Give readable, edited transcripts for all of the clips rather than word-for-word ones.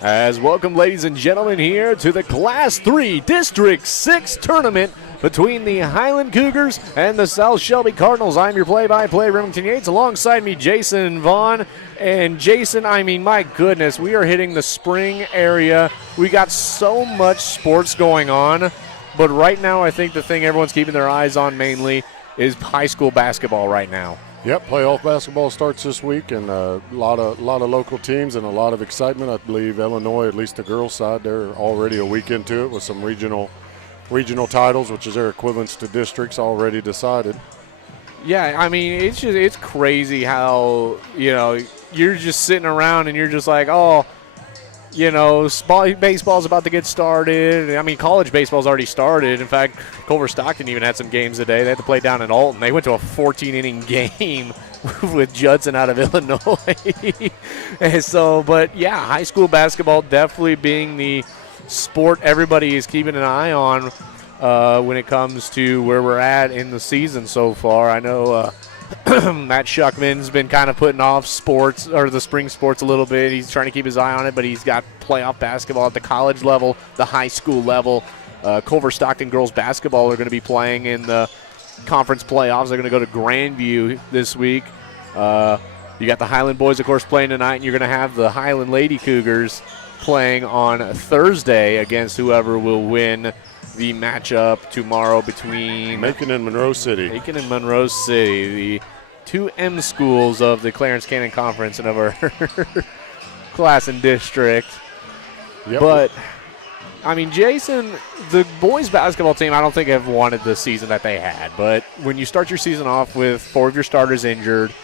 As welcome, ladies and gentlemen, here to the Class 3 District 6 tournament between the Highland Cougars and the South Shelby Cardinals. I'm your play-by-play Remington Yates. Alongside me, Jason Vaughn. And Jason, I mean, my goodness, we are hitting the spring area. We got so much sports going on. But right now, I think the thing everyone's keeping their eyes on mainly is high school basketball right now. Yep, playoff basketball starts this week, and a lot of local teams and a lot of excitement. I believe Illinois, at least the girls' side, they're already a week into it with some regional titles, which is their equivalents to districts, already decided. Yeah, I mean, it's crazy how, you're just sitting around and you're just like, oh, baseball's about to get started. I mean, college baseball's already started. In fact, Culver Stockton even had some games today. They had to play down in Alton. They went to a 14-inning game with Judson out of Illinois. And so, but yeah, high school basketball definitely being the sport everybody is keeping an eye on when it comes to where we're at in the season so far. I know Matt Shuckman's been kind of putting off sports or the spring sports a little bit. He's trying to keep his eye on it, but he's got playoff basketball at the college level, the high school level. Culver Stockton girls basketball are going to be playing in the conference playoffs. They're going to go to Grandview this week. You got the Highland boys, of course, playing tonight, and you're going to have the Highland Lady Cougars playing on Thursday against whoever will win the matchup tomorrow between Macon and Monroe City. Macon and Monroe City, the two M schools of the Clarence Cannon Conference and of our class and district. Yep. But, I mean, Jason, the boys basketball team, I don't think have wanted the season that they had. But when you start your season off with 4 of your starters injured,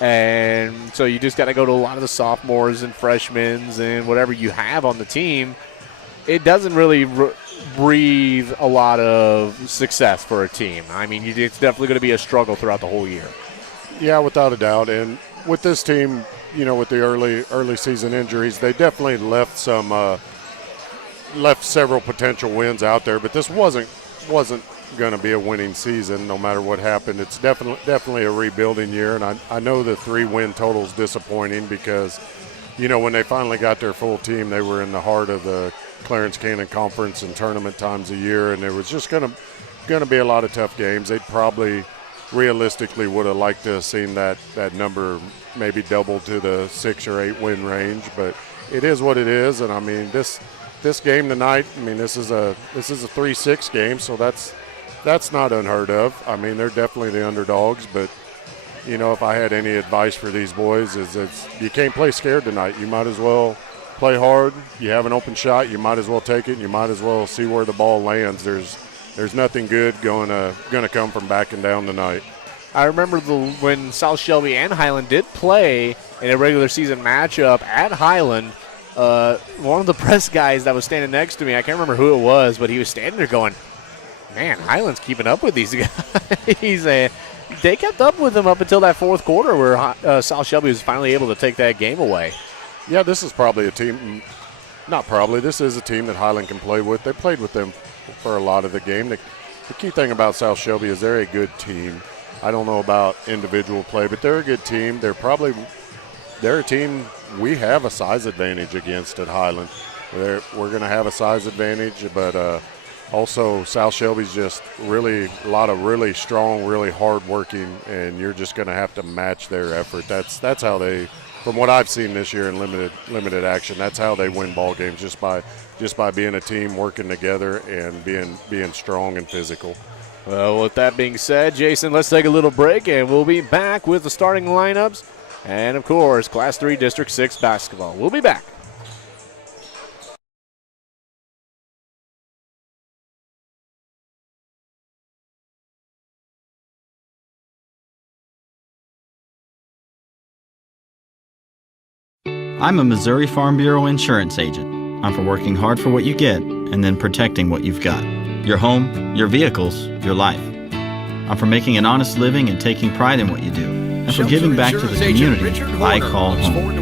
and so you just got to go to a lot of the sophomores and freshmen and whatever you have on the team, it doesn't really breathe a lot of success for a team. I mean, it's definitely going to be a struggle throughout the whole year. Yeah, without a doubt. And with this team, with the early season injuries, they definitely left several potential wins out there. But this wasn't going to be a winning season no matter what happened. It's definitely a rebuilding year. And I know the 3-win total is disappointing because, when they finally got their full team, they were in the heart of the Clarence Cannon Conference and tournament times a year, and there was just going to be a lot of tough games. They probably realistically would have liked to have seen that number maybe double to the 6 or 8 win range, but it is what it is. And I mean, this game tonight, I mean, this is a 3-6 game, so that's not unheard of. I mean, they're definitely the underdogs, but if I had any advice for these boys is you can't play scared tonight. You might as well play hard. You have an open shot, you might as well take it, and you might as well see where the ball lands. There's nothing good going to come from backing down tonight. I remember when South Shelby and Highland did play in a regular season matchup at Highland. One of the press guys that was standing next to me, I can't remember who it was, but he was standing there going, man, Highland's keeping up with these guys. They kept up with them up until that fourth quarter where South Shelby was finally able to take that game away. Yeah, this is probably a team – not probably. This is a team that Highland can play with. They played with them for a lot of the game. The key thing about South Shelby is they're a good team. I don't know about individual play, but they're a good team. They're a team we have a size advantage against at Highland. We're going to have a size advantage, but also South Shelby's just really a lot of really strong, really hard-working, and you're just going to have to match their effort. That's how they – from what I've seen this year in limited action, that's how they win ball games, just by being a team, working together, and being strong and physical. Well, with that being said, Jason, let's take a little break, and we'll be back with the starting lineups and, of course, Class 3 District 6 basketball. We'll be back. I'm a Missouri Farm Bureau insurance agent. I'm for working hard for what you get and then protecting what you've got. Your home, your vehicles, your life. I'm for making an honest living and taking pride in what you do. And for giving back to the community I call home.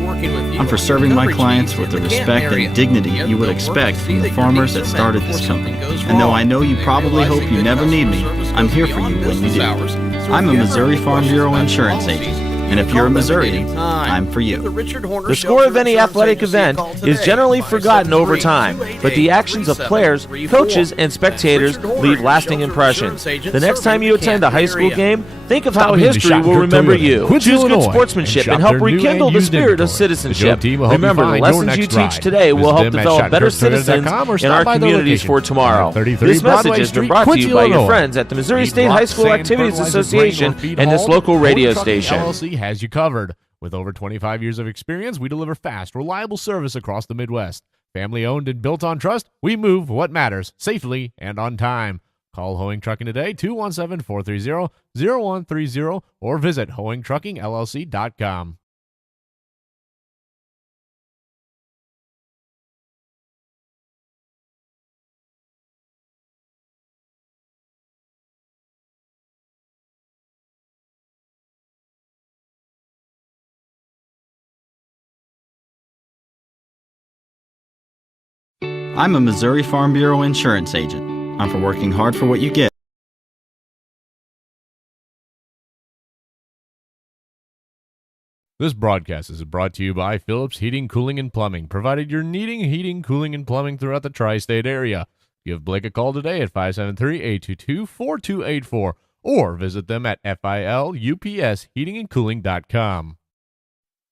I'm for serving my clients with the respect and dignity you would expect from the farmers that started this company. And though I know you probably hope you never need me, I'm here for you when you do. I'm a Missouri Farm Bureau insurance agent. And if you're a Missourian, I'm for you. The score of any athletic event is generally forgotten over time, but the actions of players, coaches, and spectators leave lasting impressions. The next time you attend a high school game, think of how history will remember you. Choose good sportsmanship and help rekindle the spirit of citizenship. Remember, the lessons you teach today will help develop better citizens in our communities for tomorrow. This message has been brought to you by your friends at the Missouri State High School Activities Association and this local radio station. LLC has you covered. With over 25 years of experience, we deliver fast, reliable service across the Midwest. Family owned and built on trust, we move what matters safely and on time. Call Hoeing Trucking today, 217-430-0130, or visit hoeingtruckingllc.com. I'm a Missouri Farm Bureau insurance agent. I'm for working hard for what you get. This broadcast is brought to you by Phillips Heating, Cooling, and Plumbing, provided you're needing heating, cooling, and plumbing throughout the tri-state area. Give Blake a call today at 573-822-4284 or visit them at filupsheatingandcooling.com.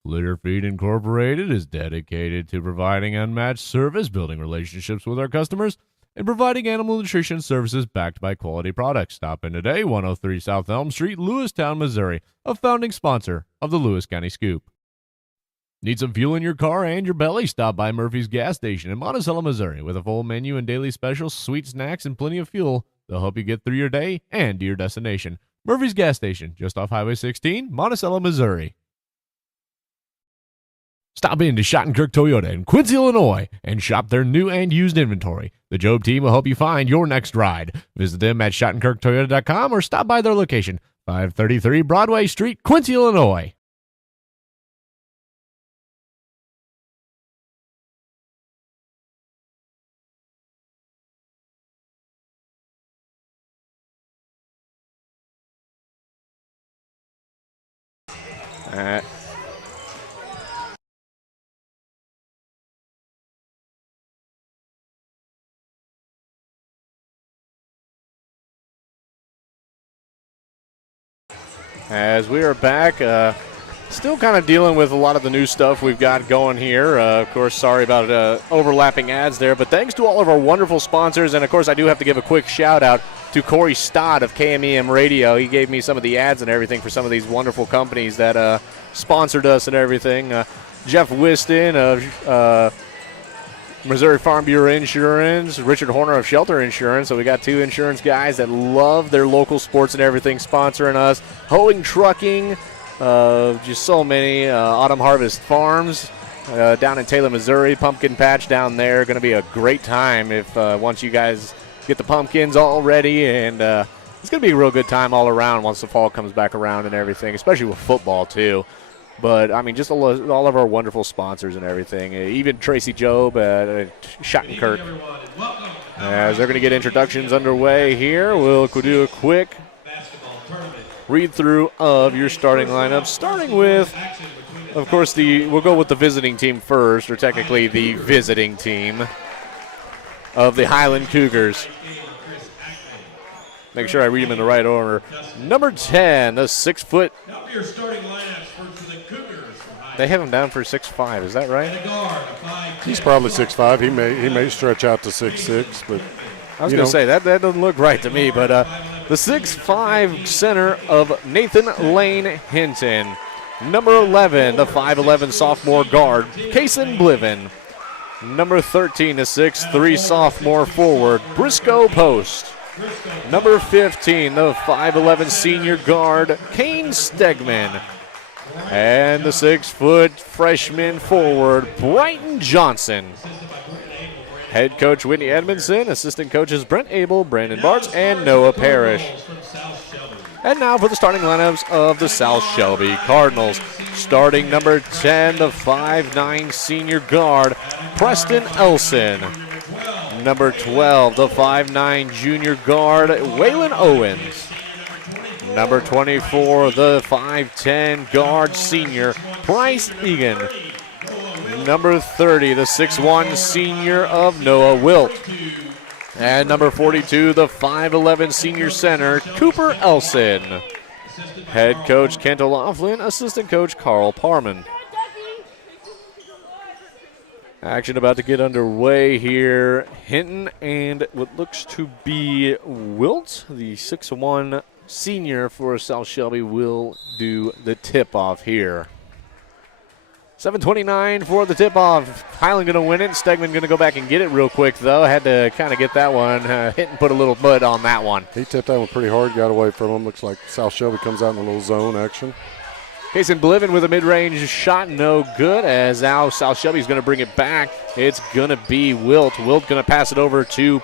Litter Feed Incorporated is dedicated to providing unmatched service, building relationships with our customers, and providing animal nutrition services backed by quality products. Stop in today, 103 South Elm Street, Lewistown, Missouri, a founding sponsor of the Lewis County Scoop. Need some fuel in your car and your belly? Stop by Murphy's Gas Station in Monticello, Missouri, with a full menu and daily specials, sweet snacks, and plenty of fuel. They'll help you get through your day and to your destination. Murphy's Gas Station, just off Highway 16, Monticello, Missouri. Stop in to Schottenkirk Toyota in Quincy, Illinois, and shop their new and used inventory. The Job team will help you find your next ride. Visit them at SchottenkirkToyota.com or stop by their location, 533 Broadway Street, Quincy, Illinois. As we are back, still kind of dealing with a lot of the new stuff we've got going here. Of course, sorry about overlapping ads there, but thanks to all of our wonderful sponsors. And, of course, I do have to give a quick shout-out to Corey Stott of KMEM Radio. He gave me some of the ads and everything for some of these wonderful companies that sponsored us and everything. Jeff Whiston of Missouri Farm Bureau Insurance, Richard Horner of Shelter Insurance. So we got two insurance guys that love their local sports and everything sponsoring us. Hoeing Trucking, just so many. Autumn Harvest Farms down in Taylor, Missouri. Pumpkin Patch down there. Going to be a great time if once you guys get the pumpkins all ready. And it's going to be a real good time all around once the fall comes back around and everything, especially with football too. But, I mean, just all of our wonderful sponsors and everything. Even Tracy Job at Schottenkirk. As they're going to get introductions underway here, we'll do a quick read-through of your starting lineup. Starting with, of course, we'll go with the visiting team first, or technically the visiting team of the Highland Cougars. Make sure I read them in the right order. Number 10, the 6-foot. They have him down for 6'5", is that right? He's probably 6'5". He may stretch out to 6'6", but I was going to say that doesn't look right to me. But the 6'5" center of Nathan Lane Hinton. Number 11, the 5'11" sophomore guard, Kason Bliven. Number 13, the 6'3" sophomore forward, Briscoe Post. Number 15, the 5'11" senior guard, Kane Stegman. And the 6-foot freshman forward, Brighton Johnson. Head coach Whitney Edmondson, assistant coaches Brent Abel, Brandon Bartz, and Noah Parrish. And now for the starting lineups of the South Shelby Cardinals. Starting number 10, the 5'9" senior guard, Preston Elson. Number 12, the 5'9" junior guard, Waylon Owens. Number 24, the 5'10 guard senior, Bryce Egan. Number 30, the 6'1 senior of Noah Wilt. And number 42, the 5'11 senior center, Cooper Elson. Head coach Kent O'Laughlin, assistant coach Carl Parman. Action about to get underway here. Hinton and what looks to be Wilt, the 6'1 senior for South Shelby, will do the tip-off here. 7:29 for the tip-off. Highland going to win it. Stegman going to go back and get it real quick, though. Had to kind of get that one. Hinton put a little mud on that one. He tipped that one pretty hard, got away from him. Looks like South Shelby comes out in a little zone action. Kason Bliven with a mid-range shot, no good, as now South Shelby's going to bring it back. It's going to be Wilt. Wilt going to pass it over to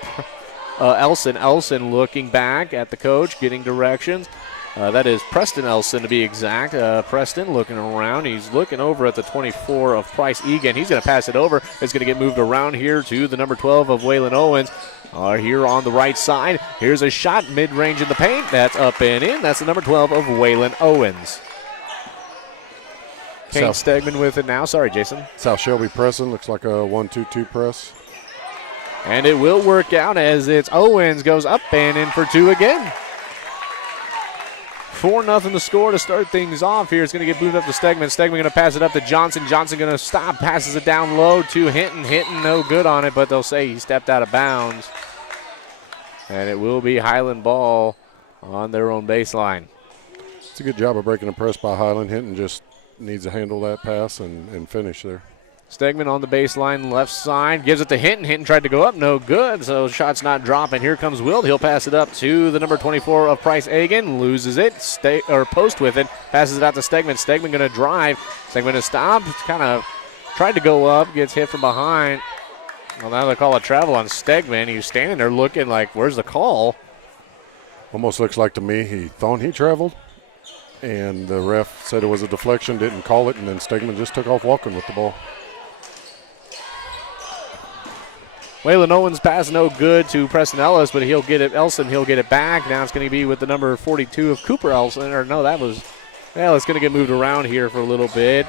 Elson. Elson looking back at the coach, getting directions. That is Preston Elson to be exact. Preston looking around. He's looking over at the 24 of Bryce Egan. He's going to pass it over. It's going to get moved around here to the number 12 of Waylon Owens. Here on the right side. Here's a shot mid-range in the paint. That's up and in. That's the number 12 of Waylon Owens. Kane Stegman with it now. Sorry, Jason. South Shelby pressing. Looks like a 1-2-2 press. And it will work out as it's Owens goes up and in for two again. 4-0 the score to start things off here. It's going to get moved up to Stegman. Stegman going to pass it up to Johnson. Johnson going to stop, passes it down low to Hinton. Hinton no good on it, but they'll say he stepped out of bounds. And it will be Highland ball on their own baseline. It's a good job of breaking the press by Highland. Hinton just needs to handle that pass and finish there. Stegman on the baseline, left side, gives it to Hinton. Hinton tried to go up, no good, so shot's not dropping. Here comes Wilt. He'll pass it up to the number 24 of Bryce Egan, loses it, post with it, passes it out to Stegman. Stegman going to drive. Stegman to stop, kind of tried to go up, gets hit from behind. Well, now they call a travel on Stegman. He was standing there looking like, where's the call? Almost looks like to me he thought he traveled, and the ref said it was a deflection, didn't call it, and then Stegman just took off walking with the ball. Waylon Owens pass no good to Preston Ellis, but he'll get it. Elson, he'll get it back. Now it's going to be with the number 42 of Cooper Elson. Or no, that was, well, it's going to get moved around here for a little bit.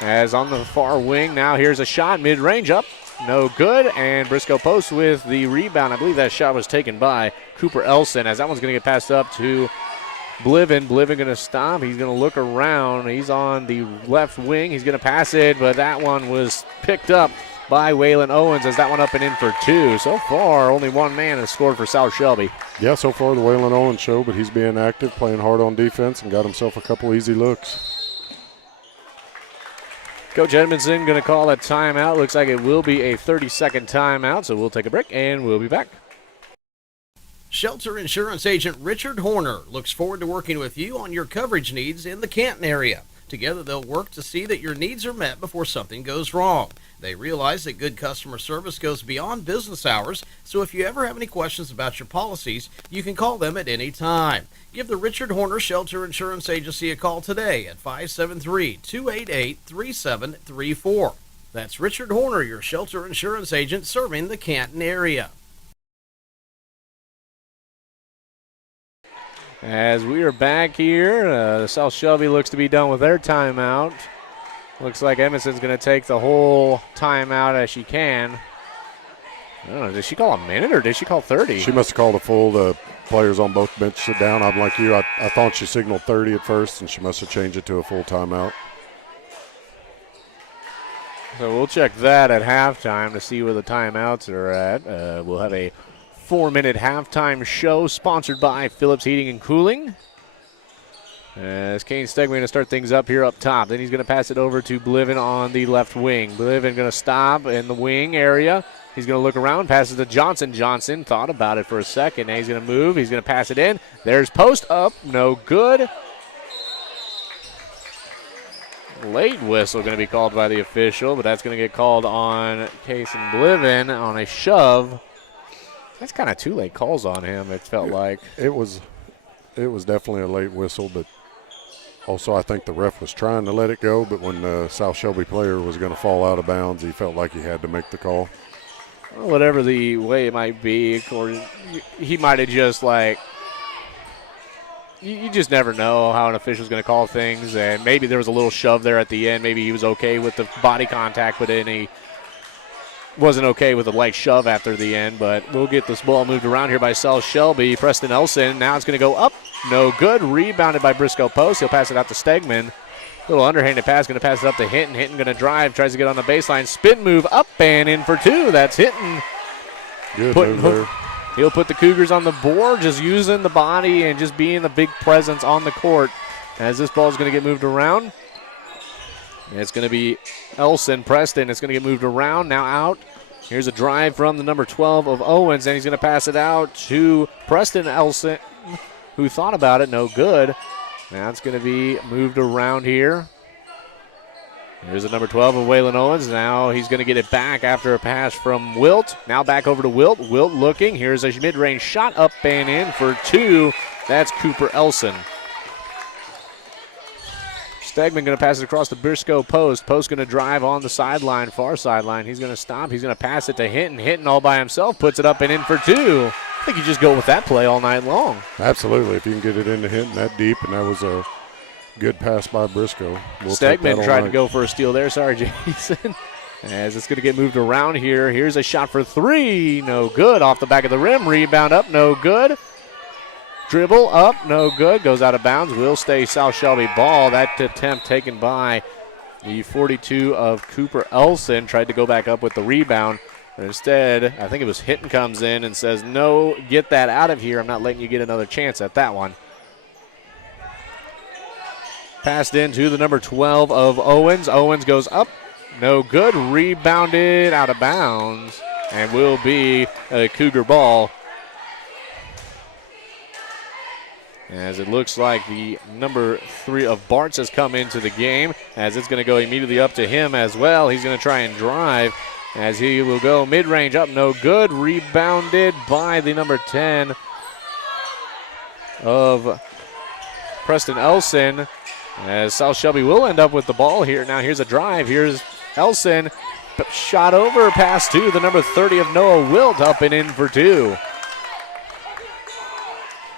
As on the far wing, now here's a shot, mid-range up. No good, and Briscoe posts with the rebound. I believe that shot was taken by Cooper Elson, as that one's going to get passed up to Bliven. Bliven going to stop. He's going to look around. He's on the left wing. He's going to pass it, but that one was picked up by Waylon Owens as that one up and in for two. So far, only one man has scored for South Shelby. Yeah, so far the Waylon Owens show, but he's being active, playing hard on defense, and got himself a couple easy looks. Coach Edmondson going to call a timeout. Looks like it will be a 30-second timeout, so we'll take a break, and we'll be back. Shelter Insurance Agent Richard Horner looks forward to working with you on your coverage needs in the Canton area. Together, they'll work to see that your needs are met before something goes wrong. They realize that good customer service goes beyond business hours, so if you ever have any questions about your policies, you can call them at any time. Give the Richard Horner Shelter Insurance Agency a call today at 573-288-3734. That's Richard Horner, your shelter insurance agent serving the Canton area. As we are back here, South Shelby looks to be done with their timeout. Looks like Edmondson's going to take the whole timeout as she can. I don't know, did she call a minute or did she call 30? She must have called a full. The players on both benches sit down. I'm like you. I thought she signaled 30 at first, and she must have changed it to a full timeout. So we'll check that at halftime to see where the timeouts are at. We'll have a 4-minute halftime show sponsored by Phillips Heating and Cooling. As Kane Stegman going to start things up here up top. Then he's going to pass it over to Bliven on the left wing. Bliven going to stop in the wing area. He's going to look around, passes to Johnson. Johnson thought about it for a second. Now he's going to move. He's going to pass it in. There's post up. No good. Late whistle going to be called by the official, but that's going to get called on Kason Bliven on a shove. That's kind of two late calls on him, it felt like. It was definitely a late whistle, but also I think the ref was trying to let it go, but when the South Shelby player was going to fall out of bounds, he felt like he had to make the call. Well, whatever the way it might be, or he might have just like you just never know how an official's going to call things, and maybe there was a little shove there at the end. Maybe he was okay with the body contact, but then he wasn't okay with a light shove after the end. But we'll get this ball moved around here by South Shelby. Preston Elson, now it's going to go up. No good. Rebounded by Briscoe Post. He'll pass it out to Stegman. Little underhanded pass, going to pass it up to Hinton. Hinton going to drive, tries to get on the baseline. Spin move up and in for two. That's Hinton. Good move there. He'll put the Cougars on the board, just using the body and just being the big presence on the court. As this ball is going to get moved around. It's going to be Elson, Preston. It's going to get moved around, now out. Here's a drive from the number 12 of Owens, and he's going to pass it out to Preston Elson, who thought about it, no good. Now it's going to be moved around here. Here's the number 12 of Waylon Owens. Now he's going to get it back after a pass from Wilt. Now back over to Wilt. Wilt looking. Here's a mid-range shot up and in for two. That's Cooper Elson. Stegman going to pass it across the Briscoe Post. Post going to drive on the sideline, far sideline. He's going to stop. He's going to pass it to Hinton. Hinton all by himself puts it up and in for two. I think you just go with that play all night long. Absolutely. If you can get it into Hinton that deep, and that was a good pass by Briscoe. Stegman tried to go for a steal there. Sorry, Jason. As it's going to get moved around here. Here's a shot for three. No good. Off the back of the rim. Rebound up. No good. Dribble up. No good. Goes out of bounds. Will stay South Shelby ball. That attempt taken by the 42 of Cooper Elson. Tried to go back up with the rebound. But instead, I think it was Hinton comes in and says, no, get that out of here. I'm not letting you get another chance at that one. Passed into the number 12 of Owens. Owens goes up. No good. Rebounded out of bounds. And will be a Cougar ball. As it looks like the number 3 of Bartz has come into the game. As it's going to go immediately up to him as well. He's going to try and drive. As he will go mid-range up. No good. Rebounded by the number 10 of Preston Elson. As South Shelby will end up with the ball here. Now here's a drive. Here's Elson. Shot over, pass to the number 30 of Noah Wilt, up and in for two.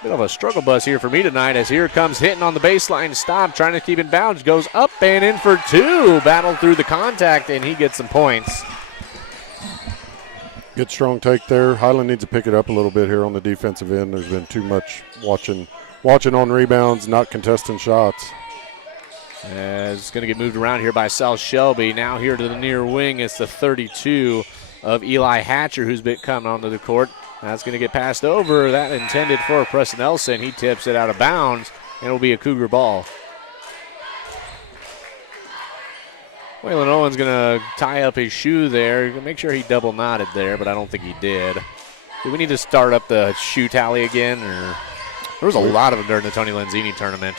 Bit of a struggle bus here for me tonight, as here comes Hinton on the baseline. Stop, trying to keep in bounds. Goes up and in for two. Battled through the contact, and he gets some points. Good strong take there. Highland needs to pick it up a little bit here on the defensive end. There's been too much watching on rebounds, not contesting shots. As it's going to get moved around here by South Shelby. Now here to the near wing, it's the 32 of Eli Hatcher who's been coming onto the court. That's going to get passed over. That intended for Preston Elson. He tips it out of bounds, and it'll be a Cougar ball. Waylon Owen's going to tie up his shoe there. Make sure he double knotted there, but I don't think he did. Do we need to start up the shoe tally again? Or there was a lot of them during the Tony Lenzini tournament.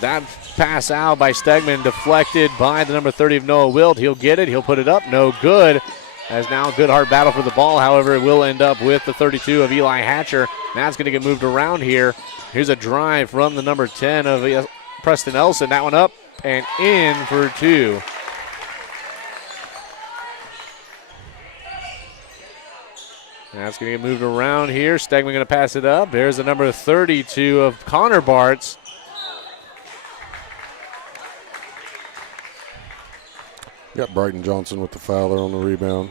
That pass out by Stegman, deflected by the number 30 of Noah Wilt. He'll get it. He'll put it up. No good. As now a good hard battle for the ball. However, it will end up with the 32 of Eli Hatcher. Now it's going to get moved around here. Here's a drive from the number 10 of Preston Elson. That one up and in for two. Now it's going to get moved around here. Stegman going to pass it up. There's the number 32 of Connor Bartz. Got Brighton Johnson with the foul there on the rebound.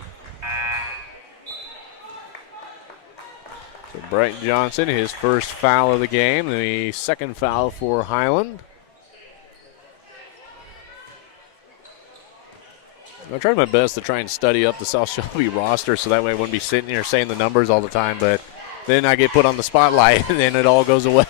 So Brighton Johnson, his first foul of the game, the second foul for Highland. I tried my best to try and study up the South Shelby roster so that way I wouldn't be sitting here saying the numbers all the time, but then I get put on the spotlight and then it all goes away.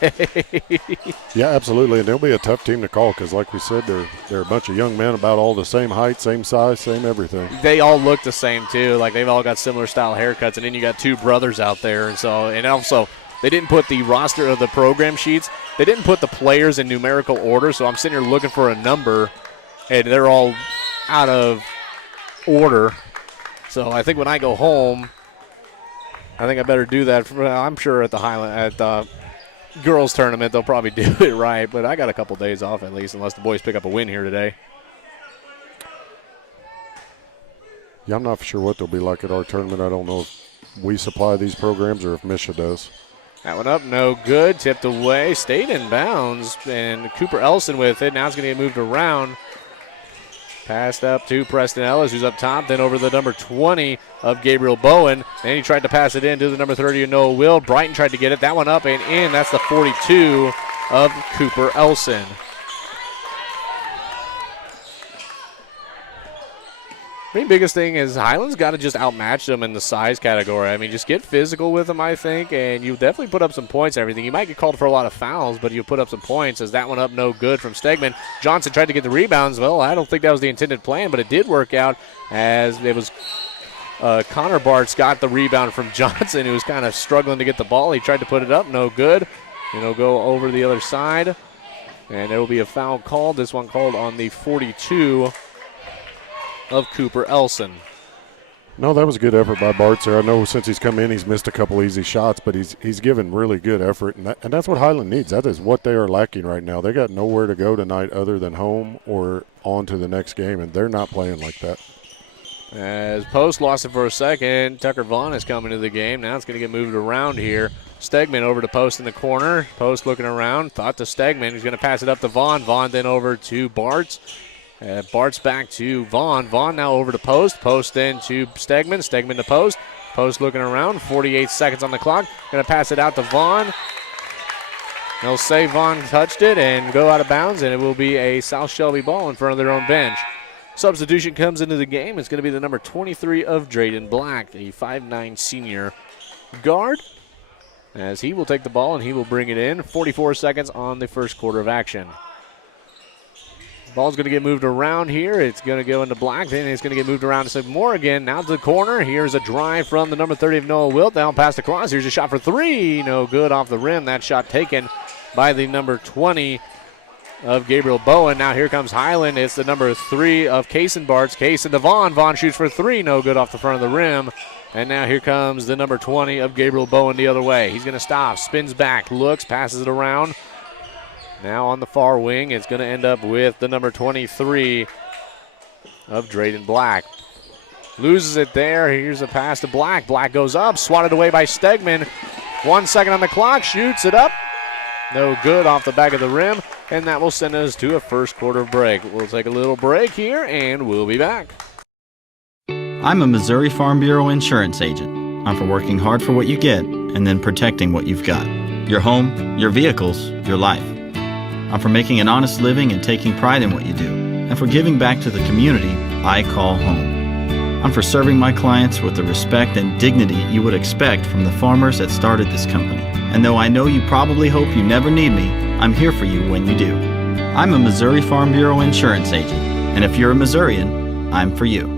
Yeah, absolutely, and they'll be a tough team to call because, like we said, they're a bunch of young men about all the same height, same size, same everything. They all look the same, too. Like, they've all got similar style haircuts, and then you got two brothers out there. And also, they didn't put the roster of the program sheets. They didn't put the players in numerical order, so I'm sitting here looking for a number, and they're all out of order. So I think when I go home, I think I better do that. I'm sure at the girls tournament they'll probably do it right, but I got a couple days off at least, unless the boys pick up a win here today. Yeah, I'm not sure what they'll be like at our tournament. I don't know if we supply these programs or if Misha does. That one up, no good. Tipped away, stayed in bounds, and Cooper Elson with it. Now it's going to get moved around. Passed up to Preston Ellis, who's up top, then over the number 20 of Gabriel Bowen. Then he tried to pass it in to the number 30 of Noah Will. Brighton tried to get it. That one up and in. That's the 42 of Cooper Elson. The biggest thing is Highland's got to just outmatch them in the size category. I mean, just get physical with them, I think, and you definitely put up some points and everything. You might get called for a lot of fouls, but you put up some points. As that one up, no good from Stegman. Johnson tried to get the rebounds. Well, I don't think that was the intended plan, but it did work out as it was Connor Bartz got the rebound from Johnson, who was kind of struggling to get the ball. He tried to put it up, no good. It'll go over the other side, and there will be a foul called. This one called on the 42 of Cooper Elson. No, that was a good effort by Bartz there. I know since he's come in, he's missed a couple easy shots, but he's given really good effort, and that's what Highland needs. That is what they are lacking right now. They got nowhere to go tonight other than home or on to the next game, and they're not playing like that. As Post lost it for a second, Tucker Vaughn is coming to the game. Now it's going to get moved around here. Stegman over to Post in the corner. Post looking around, thought to Stegman, who's going to pass it up to Vaughn. Vaughn then over to Bartz. Bart's back to Vaughn. Vaughn now over to Post. Post then to Stegman. Stegman to Post. Post looking around. 48 seconds on the clock. Going to pass it out to Vaughn. They'll say Vaughn touched it and go out of bounds, and it will be a South Shelby ball in front of their own bench. Substitution comes into the game. It's going to be the number 23 of Drayden Black, a 5'9 senior guard, as he will take the ball and he will bring it in. 44 seconds on the first quarter of action. Ball's going to get moved around here. It's going to go into Black. Then it's going to get moved around to some more again. Now to the corner. Here's a drive from the number 30 of Noah Wilt. Down past across. Here's a shot for three. No good off the rim. That shot taken by the number 20 of Gabriel Bowen. Now here comes Highland. It's the number 3 of Kaysen Bartz. Kaysen to Vaughn. Vaughn shoots for three. No good off the front of the rim. And now here comes the number 20 of Gabriel Bowen the other way. He's going to stop. Spins back. Looks. Passes it around. Now on the far wing, it's going to end up with the number 23 of Drayden Black. Loses it there. Here's a pass to Black. Black goes up, swatted away by Stegman. 1 second on the clock, shoots it up. No good off the back of the rim, and that will send us to a first quarter break. We'll take a little break here, and we'll be back. I'm a Missouri Farm Bureau insurance agent. I'm for working hard for what you get and then protecting what you've got. Your home, your vehicles, your life. I'm for making an honest living and taking pride in what you do, and for giving back to the community I call home. I'm for serving my clients with the respect and dignity you would expect from the farmers that started this company. And though I know you probably hope you never need me, I'm here for you when you do. I'm a Missouri Farm Bureau insurance agent, and if you're a Missourian, I'm for you.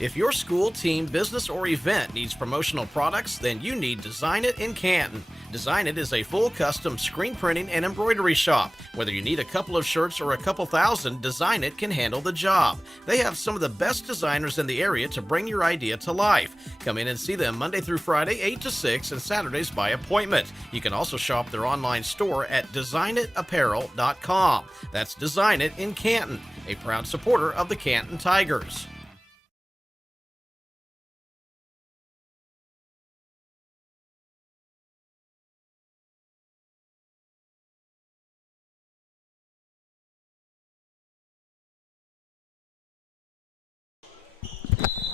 If your school, team, business, or event needs promotional products, then you need Design It in Canton. Design It is a full custom screen printing and embroidery shop. Whether you need a couple of shirts or a couple thousand, Design It can handle the job. They have some of the best designers in the area to bring your idea to life. Come in and see them Monday through Friday, 8 to 6, and Saturdays by appointment. You can also shop their online store at designitapparel.com. That's Design It in Canton, a proud supporter of the Canton Tigers.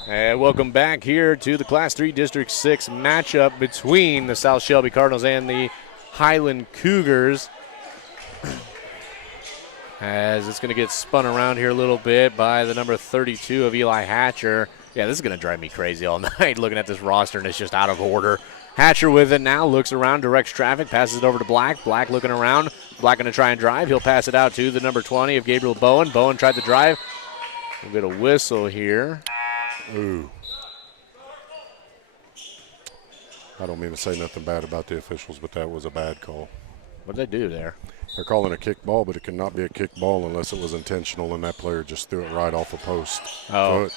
And welcome back here to the Class 3 District 6 matchup between the South Shelby Cardinals and the Highland Cougars. As it's going to get spun around here a little bit by the number 32 of Eli Hatcher. Yeah, this is going to drive me crazy all night looking at this roster, and it's just out of order. Hatcher with it now, looks around, directs traffic, passes it over to Black. Black looking around. Black going to try and drive. He'll pass it out to the number 20 of Gabriel Bowen. Bowen tried to drive. We'll get a whistle here. Ooh. I don't mean to say nothing bad about the officials, but that was a bad call. What did they do there? They're calling a kick ball, but it cannot be a kick ball unless it was intentional, and that player just threw it right off a post. Oh. So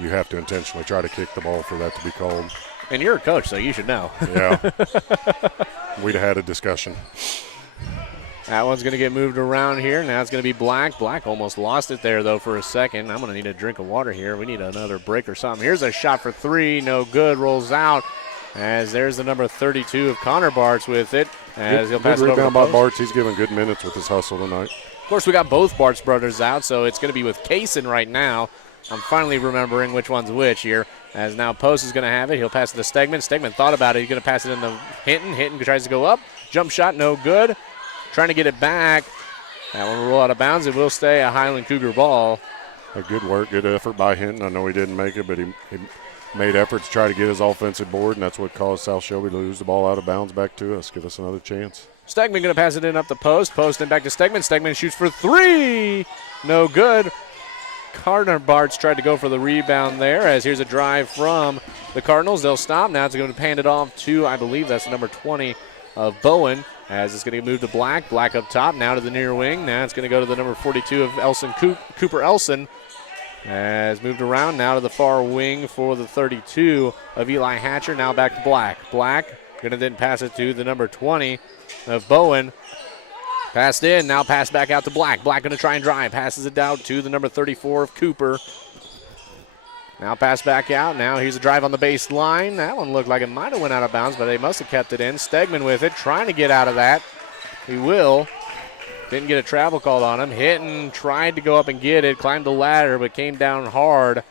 you have to intentionally try to kick the ball for that to be called. And you're a coach, so you should know. Yeah. We'd have had a discussion. That one's going to get moved around here. Now it's going to be Black. Black almost lost it there, though, for a second. I'm going to need a drink of water here. We need another break or something. Here's a shot for three. No good. Rolls out. As there's the number 32 of Connor Bartz with it. As he'll pass good it over to rebound by post. Bartz. He's given good minutes with his hustle tonight. Of course, we got both Bartz brothers out, so it's going to be with Kaysen right now. I'm finally remembering which one's which here. As now Post is going to have it. He'll pass it to Stegman. Stegman thought about it. He's going to pass it into Hinton. Hinton tries to go up. Jump shot, no good. Trying to get it back. That one will roll out of bounds. It will stay a Highland Cougar ball. A good work, good effort by Hinton. I know he didn't make it, but he made efforts to try to get his offensive board, and that's what caused South Shelby to lose the ball out of bounds back to us. Give us another chance. Stegman going to pass it in up the post. Post and back to Stegman. Stegman shoots for three. No good. Connor Bartz tried to go for the rebound there, as here's a drive from the Cardinals. They'll stop. Now it's going to hand it off to, I believe that's the number 20 of Bowen, as it's going to move to Black. Black up top, now to the near wing. Now it's going to go to the number 42 of Elson Cooper Elson. As moved around now to the far wing for the 32 of Eli Hatcher. Now back to Black. Black going to then pass it to the number 20 of Bowen. Passed in, now pass back out to Black. Black going to try and drive. Passes it down to the number 34 of Cooper. Now pass back out. Now here's a drive on the baseline. That one looked like it might have went out of bounds, but they must have kept it in. Stegman with it, trying to get out of that. He will. Didn't get a travel called on him. Hinton tried to go up and get it, climbed the ladder, but came down hard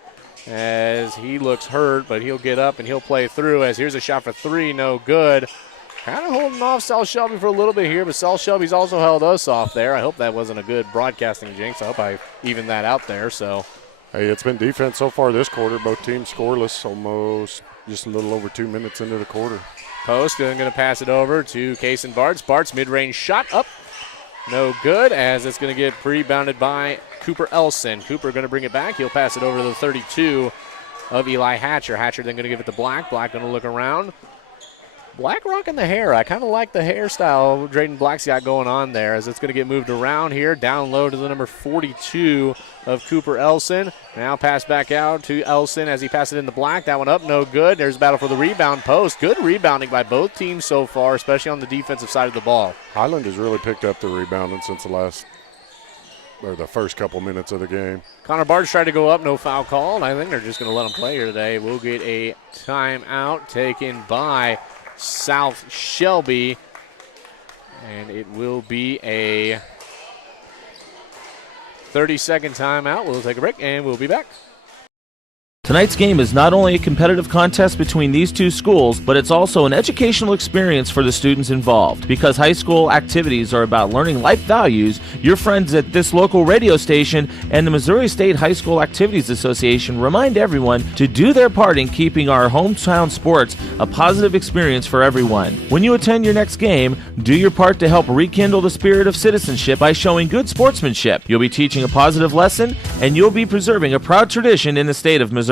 as he looks hurt, but he'll get up and he'll play through. As here's a shot for three, no good. Kind of holding off South Shelby for a little bit here, but South Shelby's also held us off there. I hope that wasn't a good broadcasting jinx. I hope I evened that out there. So, hey, it's been defense so far this quarter. Both teams scoreless, almost just a little over 2 minutes into the quarter. Post going to pass it over to Kaysen Bartz. Bartz mid-range shot up. No good, as it's going to get rebounded by Cooper Elson. Cooper going to bring it back. He'll pass it over to the 32 of Eli Hatcher. Hatcher then going to give it to Black. Black going to look around. Black rocking the hair. I kind of like the hairstyle Drayden Black's got going on there, as it's going to get moved around here. Down low to the number 42 of Cooper Elson. Now pass back out to Elson as he passes it into Black. That one up, no good. There's a battle for the rebound post. Good rebounding by both teams so far, especially on the defensive side of the ball. Highland has really picked up the rebounding since the first couple minutes of the game. Connor Bartz tried to go up, no foul call, and I think they're just going to let him play here today. We'll get a timeout taken by South Shelby, and it will be a 30-second timeout. We'll take a break, and we'll be back. Tonight's game is not only a competitive contest between these two schools, but it's also an educational experience for the students involved. Because high school activities are about learning life values, your friends at this local radio station and the Missouri State High School Activities Association remind everyone to do their part in keeping our hometown sports a positive experience for everyone. When you attend your next game, do your part to help rekindle the spirit of citizenship by showing good sportsmanship. You'll be teaching a positive lesson, and you'll be preserving a proud tradition in the state of Missouri.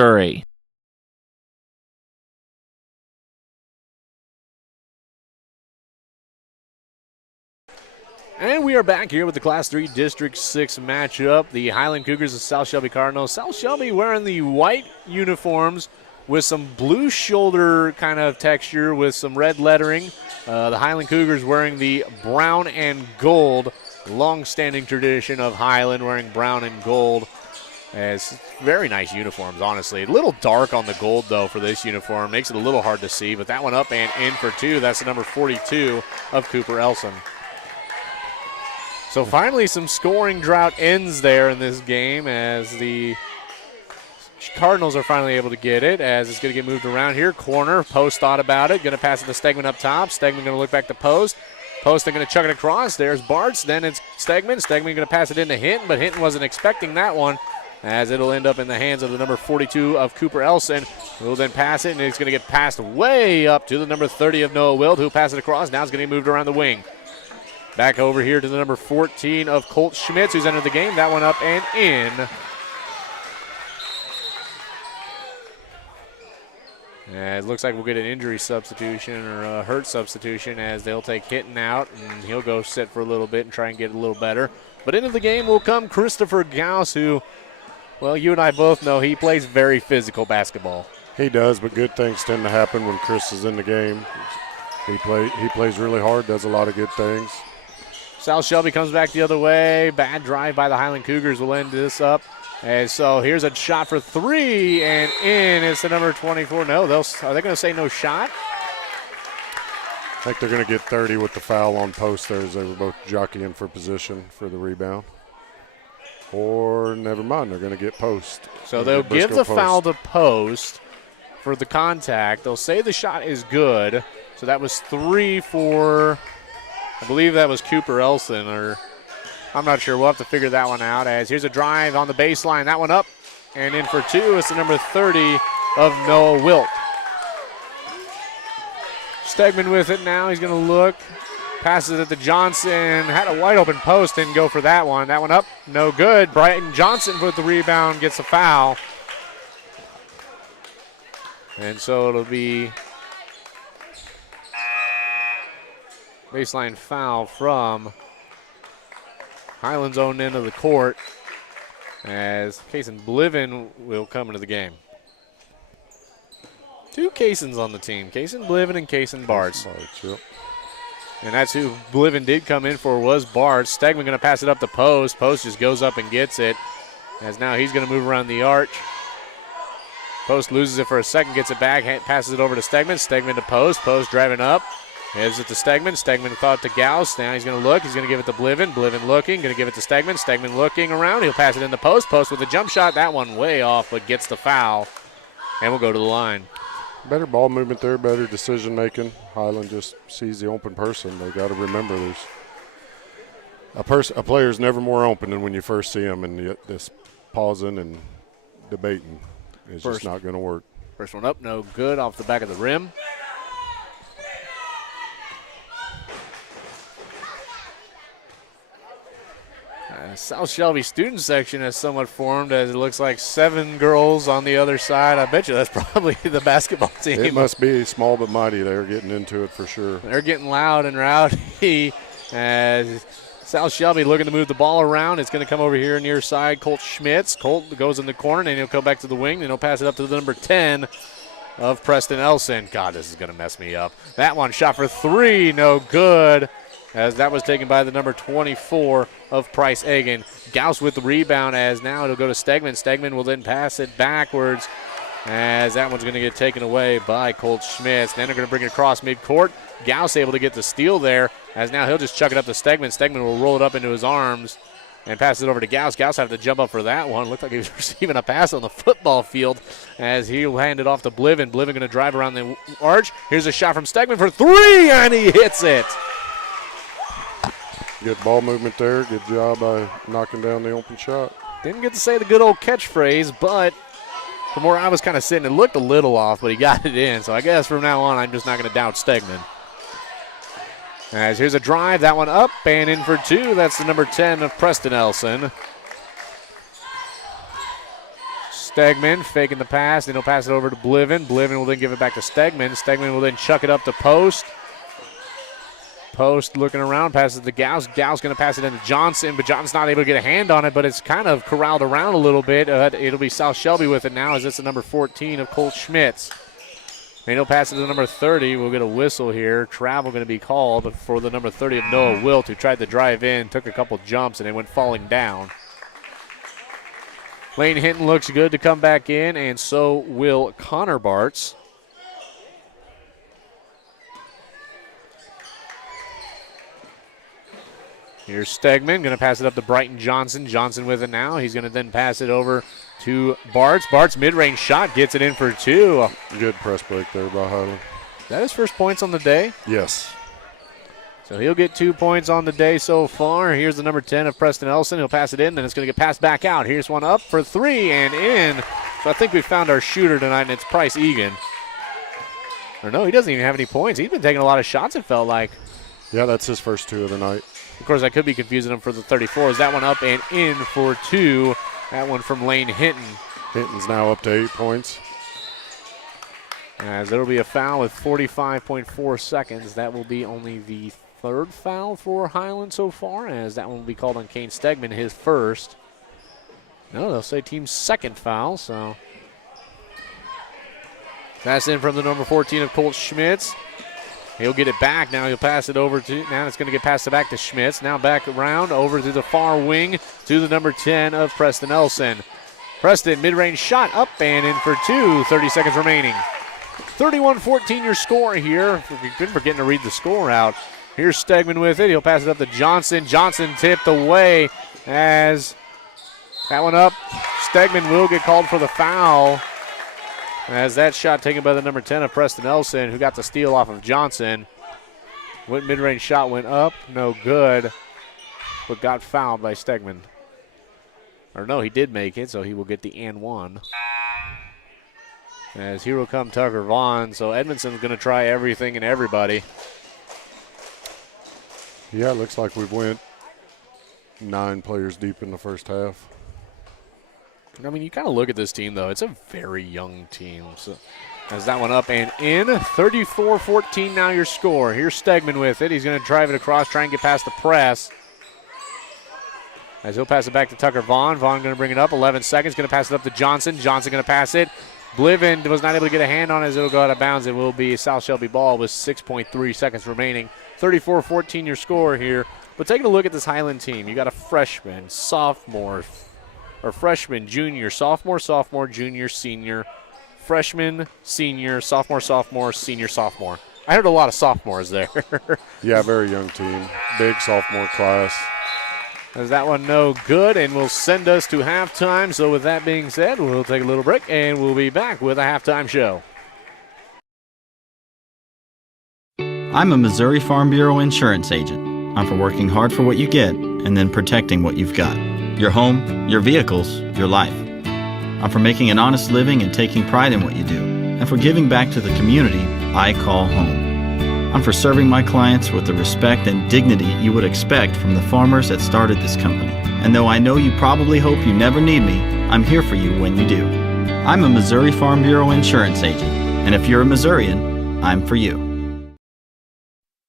And we are back here with the Class 3 District 6 matchup. The Highland Cougars and South Shelby Cardinals. South Shelby wearing the white uniforms with some blue shoulder kind of texture with some red lettering. The Highland Cougars wearing the brown and gold, long-standing tradition of Highland wearing brown and gold. As very nice uniforms, honestly. A little dark on the gold, though, for this uniform. Makes it a little hard to see, but that one up and in for two. That's the number 42 of Cooper Elson. So finally some scoring drought ends there in this game as the Cardinals are finally able to get it, as it's going to get moved around here. Corner, Post thought about it. Going to pass it to Stegman up top. Stegman going to look back to Post. Post are going to chuck it across. There's Bartz. Then it's Stegman. Stegman going to pass it into Hinton, but Hinton wasn't expecting that one, as it'll end up in the hands of the number 42 of Cooper Elson, who will then pass it, and it's going to get passed way up to the number 30 of Noah Wild, who passes it across. Now it's going to be moved around the wing. Back over here to the number 14 of Colt Schmitz, who's entered the game. That one up and in. It looks like we'll get an injury substitution or a hurt substitution, as they'll take Hinton out, and he'll go sit for a little bit and try and get a little better. But into the game will come Christopher Gauss, who, well, you and I both know he plays very physical basketball. He does, but good things tend to happen when Chris is in the game. He plays really hard, does a lot of good things. South Shelby comes back the other way. Bad drive by the Highland Cougars will end this up. And so here's a shot for three, and in. It's the number 24. No, are they going to say no shot? I think they're going to get 30 with the foul on post there as they were both jockeying for position for the rebound. Or never mind, they're going to get post. So they'll give the foul to post for the contact. They'll say the shot is good. So that was 3 for, I believe that was Cooper Elson, or I'm not sure. We'll have to figure that one out. As here's a drive on the baseline. That one up and in for 2. It's the number 30 of Noah Wilt. Stegman with it now. He's going to look. Passes it to Johnson. Had a wide open post. Didn't go for that one. That one up. No good. Brighton Johnson with the rebound. Gets a foul. And so it'll be baseline foul from Highland's own end of the court as Kaysen Bliven will come into the game. 2 Kaysons on the team. Kaysen Bliven and Kaysen Bartz. Yep. And that's who Bliven did come in for, was Bartz. Stegman going to pass it up the post. Post just goes up and gets it. As now he's going to move around the arch. Post loses it for a second, gets it back, passes it over to Stegman. Stegman to Post. Post driving up. Gives it to Stegman. Stegman thought to Gauss. Now he's going to look. He's going to give it to Bliven. Bliven looking. Going to give it to Stegman. Stegman looking around. He'll pass it in the post. Post with a jump shot. That one way off, but gets the foul. And we'll go to the line. Better ball movement there, better decision making. Highland just sees the open person. They got to remember there's a player's never more open than when you first see him, and this pausing and debating is just not going to work. First one up, no good, off the back of the rim. South Shelby student section has somewhat formed as it looks like 7 girls on the other side. I bet you that's probably the basketball team. It must be small but mighty. They're getting into it for sure. They're getting loud and rowdy as South Shelby looking to move the ball around. It's going to come over here near side. Colt Schmitz. Colt goes in the corner and he'll come back to the wing and he'll pass it up to the number 10 of Preston Elson. God, this is going to mess me up. That one shot for 3, no good. As that was taken by the number 24 of Price Egan. Gauss with the rebound as now it'll go to Stegman. Stegman will then pass it backwards as that one's going to get taken away by Colt Schmitz. Then they're going to bring it across midcourt. Gauss able to get the steal there as now he'll just chuck it up to Stegman. Stegman will roll it up into his arms and pass it over to Gauss. Gauss have to jump up for that one. Looked like he was receiving a pass on the football field as he'll hand it off to Bliven. Bliven going to drive around the arch. Here's a shot from Stegman for 3 and he hits it. Good ball movement there. Good job by knocking down the open shot. Didn't get to say the good old catchphrase, but from where I was kind of sitting, it looked a little off, but he got it in. So I guess from now on, I'm just not going to doubt Stegman. As here's a drive, that one up and in for 2. That's the number 10 of Preston Elson. Stegman faking the pass, then he'll pass it over to Bliven. Bliven will then give it back to Stegman. Stegman will then chuck it up to Post. Post looking around, passes to Gauss. Gauss going to pass it into Johnson, but Johnson's not able to get a hand on it, but it's kind of corralled around a little bit. It'll be South Shelby with it now as it's the number 14 of Colt Schmitz. And he'll pass it to the number 30. We'll get a whistle here. Travel going to be called for the number 30 of Noah Wilt, who tried to drive in, took a couple jumps, and then went falling down. Lane Hinton looks good to come back in, and so will Connor Bartz. Here's Stegman, going to pass it up to Brighton Johnson. Johnson with it now. He's going to then pass it over to Bartz. Bartz mid-range shot, gets it in for 2. Good press break there by Highland. Is that his first points on the day? Yes. So he'll get 2 points on the day so far. Here's the number 10 of Preston Elson. He'll pass it in, then it's going to get passed back out. Here's one up for 3 and in. So I think we found our shooter tonight, and it's Price Egan. Or no, he doesn't even have any points. He's been taking a lot of shots, it felt like. Yeah, that's his first 2 of the night. Of course, I could be confusing him for the 34. Is that one up and in for 2? That one from Lane Hinton. Hinton's now up to 8 points. As there will be a foul with 45.4 seconds. That will be only the 3rd foul for Highland so far, as that one will be called on Kane Stegman, his first. No, they'll say team's 2nd foul, so. That's in from the number 14 of Colt Schmitz. He'll get it back. Now he'll pass it over to, now it's going to get passed back to Schmitz. Now back around over to the far wing to the number 10 of Preston Elson. Preston, mid-range shot up and in for 2, 30 seconds remaining. 31-14 your score here. We've been forgetting to read the score out. Here's Stegman with it. He'll pass it up to Johnson. Johnson tipped away as that one up. Stegman will get called for the foul as that shot taken by the number 10 of Preston Elson, who got the steal off of Johnson. Mid-range shot went up, no good, but got fouled by Stegman. Or no, he did make it, so he will get the and one. As here will come Tucker Vaughn, so Edmondson's going to try everything and everybody. Yeah, it looks like we've went 9 players deep in the first half. I mean, you kind of look at this team, though. It's a very young team. So as that one up and in, 34-14 now your score. Here's Stegman with it. He's going to drive it across, try and get past the press. As he'll pass it back to Tucker Vaughn. Vaughn going to bring it up, 11 seconds. Going to pass it up to Johnson. Johnson going to pass it. Bliven was not able to get a hand on it as it'll go out of bounds. It will be South Shelby ball with 6.3 seconds remaining. 34-14 your score here. But taking a look at this Highland team, you got a freshman, sophomore, or freshman, junior, sophomore, junior, senior, freshman, senior, sophomore, senior, sophomore. I heard a lot of sophomores there. Yeah, very young team. Big sophomore class. As that one no good and will send us to halftime. So with that being said, we'll take a little break and we'll be back with a halftime show. I'm a Missouri Farm Bureau insurance agent. I'm for working hard for what you get and then protecting what you've got. Your home, your vehicles, your life. I'm for making an honest living and taking pride in what you do, and for giving back to the community I call home. I'm for serving my clients with the respect and dignity you would expect from the farmers that started this company. And though I know you probably hope you never need me, I'm here for you when you do. I'm a Missouri Farm Bureau insurance agent, and if you're a Missourian, I'm for you.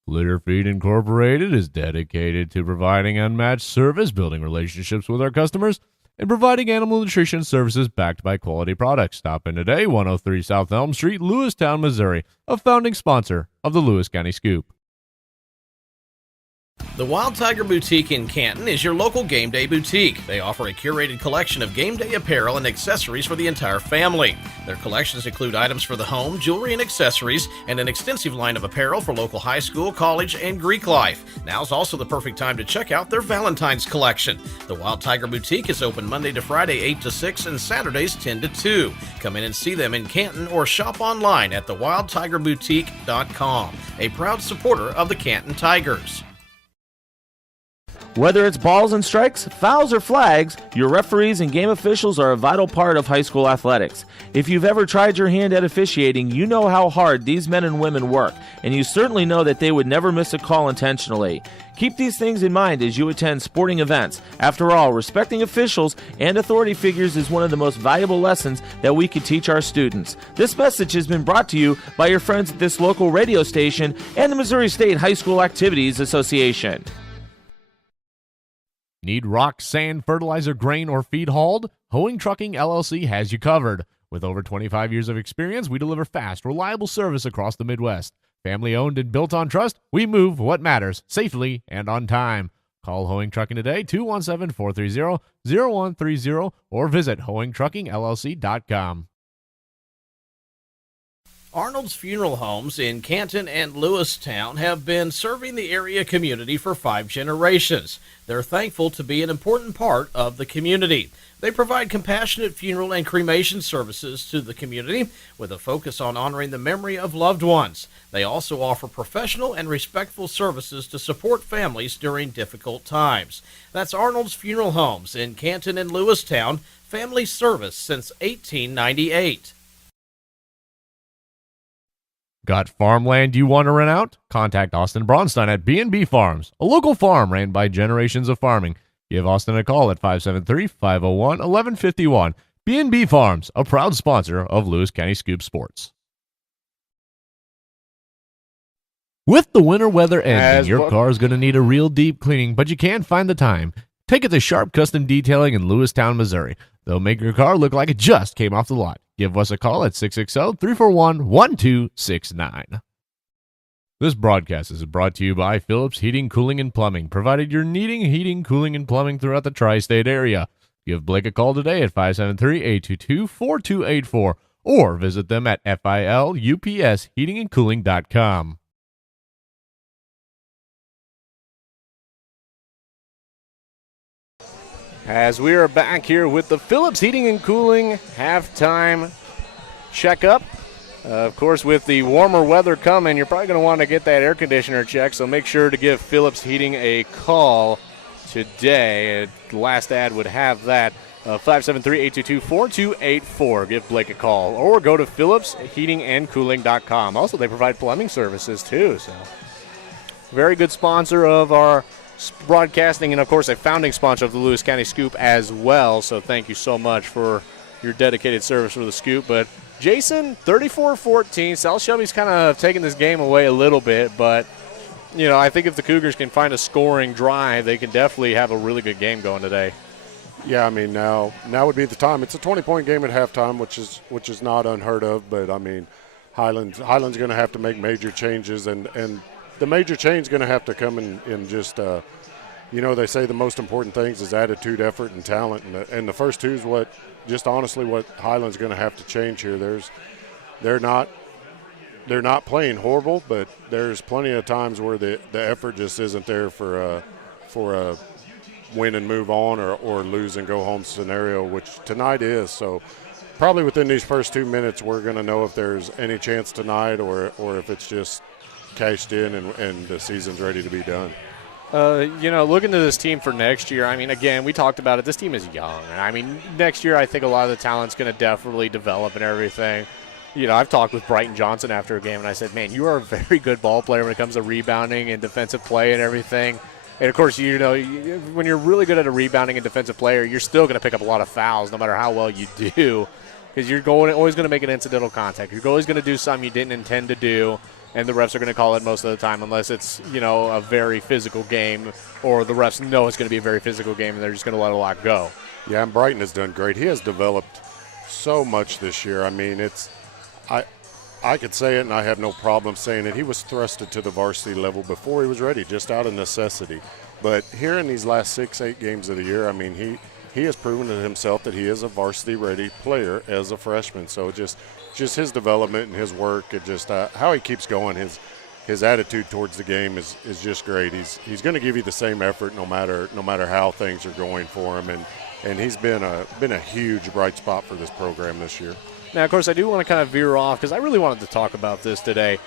Litter Feed Incorporated is dedicated to providing unmatched service, building relationships with our customers, and providing animal nutrition services backed by quality products. Stop in today, 103 South Elm Street, Lewistown, Missouri, a founding sponsor of the Lewis County Scoop. The Wild Tiger Boutique in Canton is your local game day boutique. They offer a curated collection of game day apparel and accessories for the entire family. Their collections include items for the home, jewelry and accessories, and an extensive line of apparel for local high school, college, and Greek life. Now's also the perfect time to check out their Valentine's collection. The Wild Tiger Boutique is open Monday to Friday 8 to 6 and Saturdays 10 to 2. Come in and see them in Canton or shop online at thewildtigerboutique.com, a proud supporter of the Canton Tigers. Whether it's balls and strikes, fouls, or flags, your referees and game officials are a vital part of high school athletics. If you've ever tried your hand at officiating, you know how hard these men and women work, and you certainly know that they would never miss a call intentionally. Keep these things in mind as you attend sporting events. After all, respecting officials and authority figures is one of the most valuable lessons that we could teach our students. This message has been brought to you by your friends at this local radio station and the Missouri State High School Activities Association. Need rock, sand, fertilizer, grain, or feed hauled? Hoeing Trucking LLC has you covered. With over 25 years of experience, we deliver fast, reliable service across the Midwest. Family owned and built on trust, we move what matters, safely and on time. Call Hoeing Trucking today, 217-430-0130, or visit hoeingtruckingllc.com. Arnold's Funeral Homes in Canton and Lewistown have been serving the area community for 5 generations. They're thankful to be an important part of the community. They provide compassionate funeral and cremation services to the community with a focus on honoring the memory of loved ones. They also offer professional and respectful services to support families during difficult times. That's Arnold's Funeral Homes in Canton and Lewistown, family service since 1898. Got farmland you want to rent out? Contact Austin Braunstein at B&B Farms, a local farm ran by generations of farming. Give Austin a call at 573-501-1151. B&B Farms, a proud sponsor of Lewis County Scoop Sports. With the winter weather ending, your car is going to need a real deep cleaning, but you can't find the time. Take it to Sharp Custom Detailing in Lewistown, Missouri. They'll make your car look like it just came off the lot. Give us a call at 660-341-1269. This broadcast is brought to you by Phillips Heating, Cooling, and Plumbing, provided you're needing heating, cooling, and plumbing throughout the tri-state area. Give Blake a call today at 573-822-4284 or visit them at filupsheatingandcooling.com. As we are back here with the Phillips Heating and Cooling halftime checkup. Of course, with the warmer weather coming, you're probably going to want to get that air conditioner checked, so make sure to give Phillips Heating a call today. The last ad would have that. 573-822-4284. Give Blake a call. Or go to phillipsheatingandcooling.com. Also, they provide plumbing services, too. So, very good sponsor of our broadcasting, and, of course, a founding sponsor of the Lewis County Scoop as well. So, thank you so much for your dedicated service for the Scoop. But, Jason, 34-14. South Shelby's kind of taking this game away a little bit, but I think if the Cougars can find a scoring drive, they can definitely have a really good game going today. Yeah, I mean, now would be the time. It's a 20-point game at halftime, which is not unheard of. But I mean, Highland's going to have to make major changes, and the major change is going to have to come in just they say the most important things is attitude, effort, and talent, and the first two is what Highland's going to have to change here. They're not playing horrible, but there's plenty of times where the effort just isn't there for a win and move on or lose and go home scenario, which tonight is. So probably within these first 2 minutes, we're going to know if there's any chance tonight or if it's just cashed in and the season's ready to be done. Looking to this team for next year, I mean, again, we talked about it. This team is young. I mean, next year I think a lot of the talent's going to definitely develop and everything. I've talked with Brighton Johnson after a game, and I said, man, you are a very good ball player when it comes to rebounding and defensive play and everything. And, of course, when you're really good at a rebounding and defensive player, you're still going to pick up a lot of fouls no matter how well you do, because you're always going to make an incidental contact. You're always going to do something you didn't intend to do, and the refs are going to call it most of the time unless it's, a very physical game or the refs know it's going to be a very physical game and they're just going to let a lot go. Yeah, and Brighton has done great. He has developed so much this year. I mean, I could say it, and I have no problem saying it. He was thrusted to the varsity level before he was ready, just out of necessity. But here in these last 6-8 games of the year, I mean, he has proven to himself that he is a varsity-ready player as a freshman. So just his development and his work, and just how he keeps going, his attitude towards the game is just great. He's going to give you the same effort no matter how things are going for him, and he's been a huge bright spot for this program this year. Now, of course, I do want to kind of veer off because I really wanted to talk about this today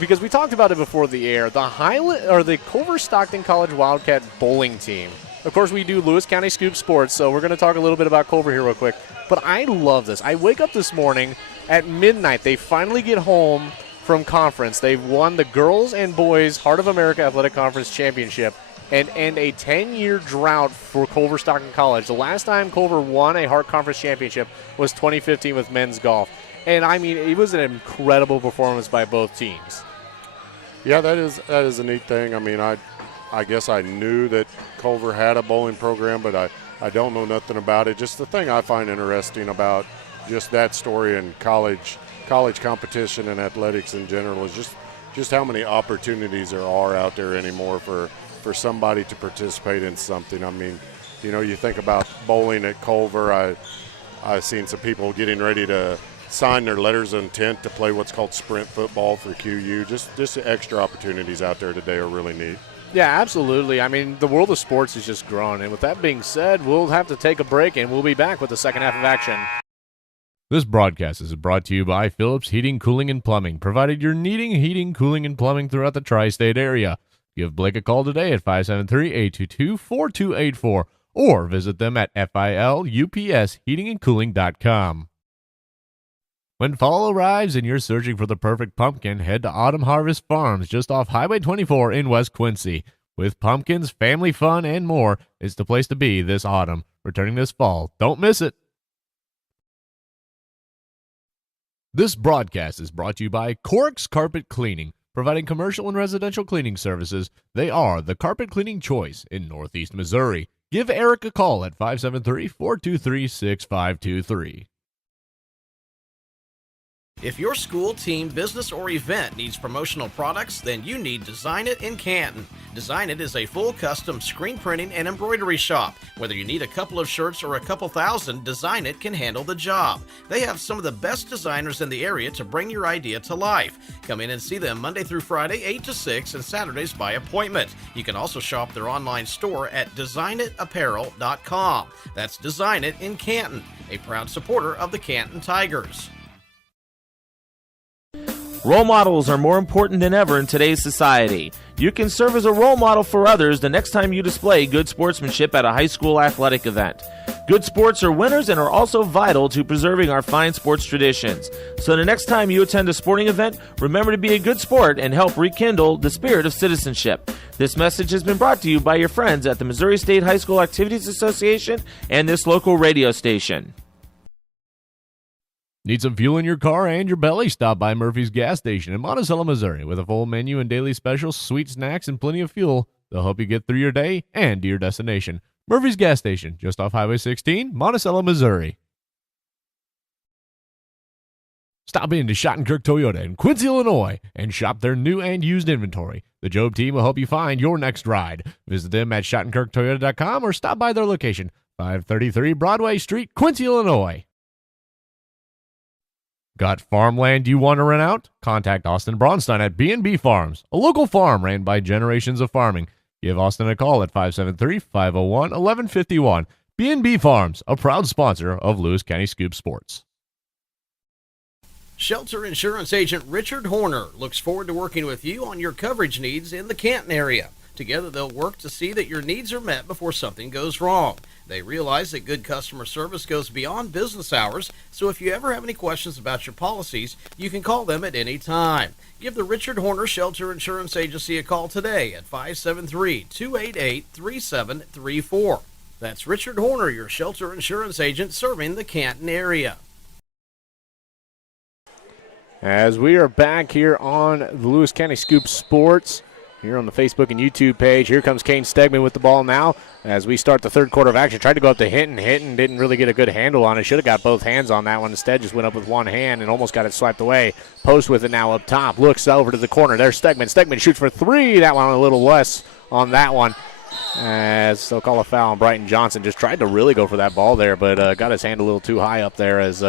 because we talked about it before the air. The Culver Stockton College Wildcat bowling team. Of course, we do Lewis County Scoop Sports, so we're going to talk a little bit about Culver here real quick. But I love this. I wake up this morning at midnight. They finally get home from conference. They've won the girls and boys Heart of America Athletic Conference Championship and end a 10-year drought for Culver Stockton College. The last time Culver won a Heart Conference Championship was 2015 with men's golf. And, I mean, it was an incredible performance by both teams. Yeah, that is a neat thing. I mean, I guess I knew that Culver had a bowling program, but I don't know nothing about it. Just the thing I find interesting about just that story and college competition and athletics in general is just how many opportunities there are out there anymore for somebody to participate in something. I mean, you think about bowling at Culver. I've seen some people getting ready to sign their letters of intent to play what's called sprint football for QU. Just the extra opportunities out there today are really neat. Yeah, absolutely. I mean, the world of sports is just growing. And with that being said, we'll have to take a break, and we'll be back with the second half of action. This broadcast is brought to you by Phillips Heating, Cooling, and Plumbing, provided you're needing heating, cooling, and plumbing throughout the tri-state area. Give Blake a call today at 573-822-4284 or visit them at filupsheatingandcooling.com. When fall arrives and you're searching for the perfect pumpkin, head to Autumn Harvest Farms just off Highway 24 in West Quincy. With pumpkins, family fun, and more, it's the place to be this autumn. Returning this fall. Don't miss it. This broadcast is brought to you by Cork's Carpet Cleaning. Providing commercial and residential cleaning services, they are the carpet cleaning choice in Northeast Missouri. Give Eric a call at 573-423-6523. If your school, team, business, or event needs promotional products, then you need Design It in Canton. Design It is a full custom screen printing and embroidery shop. Whether you need a couple of shirts or a couple thousand, Design It can handle the job. They have some of the best designers in the area to bring your idea to life. Come in and see them Monday through Friday, 8 to 6, and Saturdays by appointment. You can also shop their online store at designitapparel.com. That's Design It in Canton, a proud supporter of the Canton Tigers. Role models are more important than ever in today's society. You can serve as a role model for others the next time you display good sportsmanship at a high school athletic event. Good sports are winners and are also vital to preserving our fine sports traditions. So the next time you attend a sporting event, remember to be a good sport and help rekindle the spirit of citizenship. This message has been brought to you by your friends at the Missouri State High School Activities Association and this local radio station. Need some fuel in your car and your belly? Stop by Murphy's Gas Station in Monticello, Missouri. With a full menu and daily specials, sweet snacks, and plenty of fuel, they'll help you get through your day and to your destination. Murphy's Gas Station, just off Highway 16, Monticello, Missouri. Stop in to Schottenkirk Toyota in Quincy, Illinois, and shop their new and used inventory. The Job team will help you find your next ride. Visit them at SchottenkirkToyota.com or stop by their location, 533 Broadway Street, Quincy, Illinois. Got farmland you want to rent out? Contact Austin Braunstein at B&B Farms, a local farm ran by generations of farming. Give Austin a call at 573-501-1151. B&B Farms, a proud sponsor of Lewis County Scoop Sports. Shelter Insurance Agent Richard Horner looks forward to working with you on your coverage needs in the Canton area. Together, they'll work to see that your needs are met before something goes wrong. They realize that good customer service goes beyond business hours, so if you ever have any questions about your policies, you can call them at any time. Give the Richard Horner Shelter Insurance Agency a call today at 573-288-3734. That's Richard Horner, your shelter insurance agent serving the Canton area. As we are back here on the Lewis County Scoop Sports, here on the Facebook and YouTube page, here comes Kane Stegman with the ball now as we start the third quarter of action. Tried to go up to Hinton. Hinton didn't really get a good handle on it. Should have got both hands on that one. Instead, just went up with one hand and almost got it swiped away. Post with it now up top. Looks over to the corner. There's Stegman. Stegman shoots for three. That one a little less on that one. As they'll call a foul on Brighton Johnson. Just tried to really go for that ball there, but got his hand a little too high up there as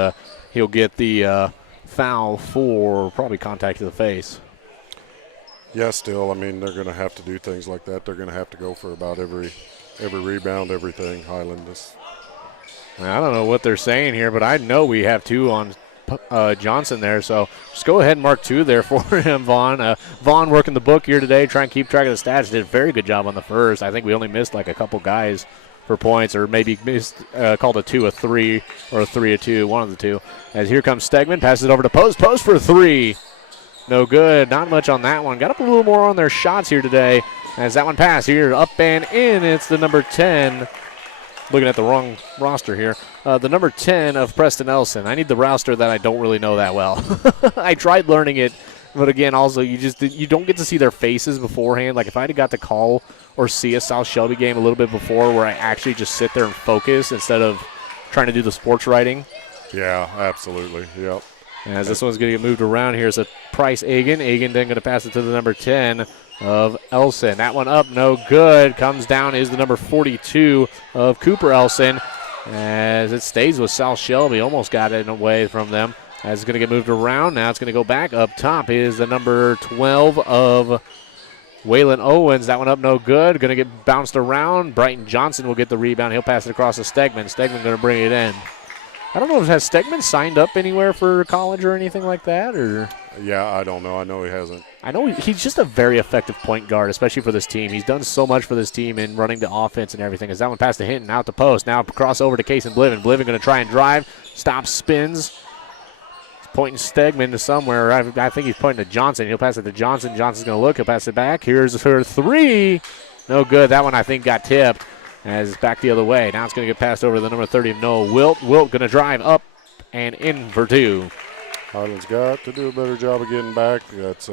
he'll get the foul for probably contact to the face. Yeah, still, I mean, they're going to have to do things like that. They're going to have to go for about every rebound, everything. Highland is. I don't know what they're saying here, but I know we have two on Johnson there, so just go ahead and mark two there for him, Vaughn. Vaughn working the book here today, trying to keep track of the stats. Did a very good job on the first. I think we only missed like a couple guys for points, or maybe missed called a 2 a 3 or a 3 a 2, one of the two. As here comes Stegman, passes it over to Post. Post for three. No good. Not much on that one. Got up a little more on their shots here today. As that one passed here, up and in. It's the number 10. Looking at the wrong roster here. The number 10 of Preston Elson. I need the roster that I don't really know that well. I tried learning it, but again, also you don't get to see their faces beforehand. Like if I had got to call or see a South Shelby game a little bit before, where I actually just sit there and focus instead of trying to do the sports writing. Yeah, absolutely. Yep. As this one's going to get moved around here, so Price Egan. Egan then going to pass it to the number 10 of Elson. That one up, no good. Comes down is the number 42 of Cooper Elson. As it stays with South Shelby, almost got it away from them. As it's going to get moved around, now it's going to go back up top is the number 12 of Waylon Owens. That one up, no good. Going to get bounced around. Brighton Johnson will get the rebound. He'll pass it across to Stegman. Stegman going to bring it in. I don't know if has Stegman signed up anywhere for college or anything like that, or. Yeah, I don't know. I know he hasn't. I know he's just a very effective point guard, especially for this team. He's done so much for this team in running the offense and everything. As that one passed to Hinton, out to post. Now cross over to Case and Bliven. Bliven going to try and drive. Stops, spins. He's pointing Stegman to somewhere. I think he's pointing to Johnson. He'll pass it to Johnson. Johnson's going to look. He'll pass it back. Here's her three. No good. That one, I think, got tipped. As it's back the other way. Now it's going to get passed over to the number 30 of Noah Wilt. Wilt going to drive up and in for two. Highland's got to do a better job of getting back. That's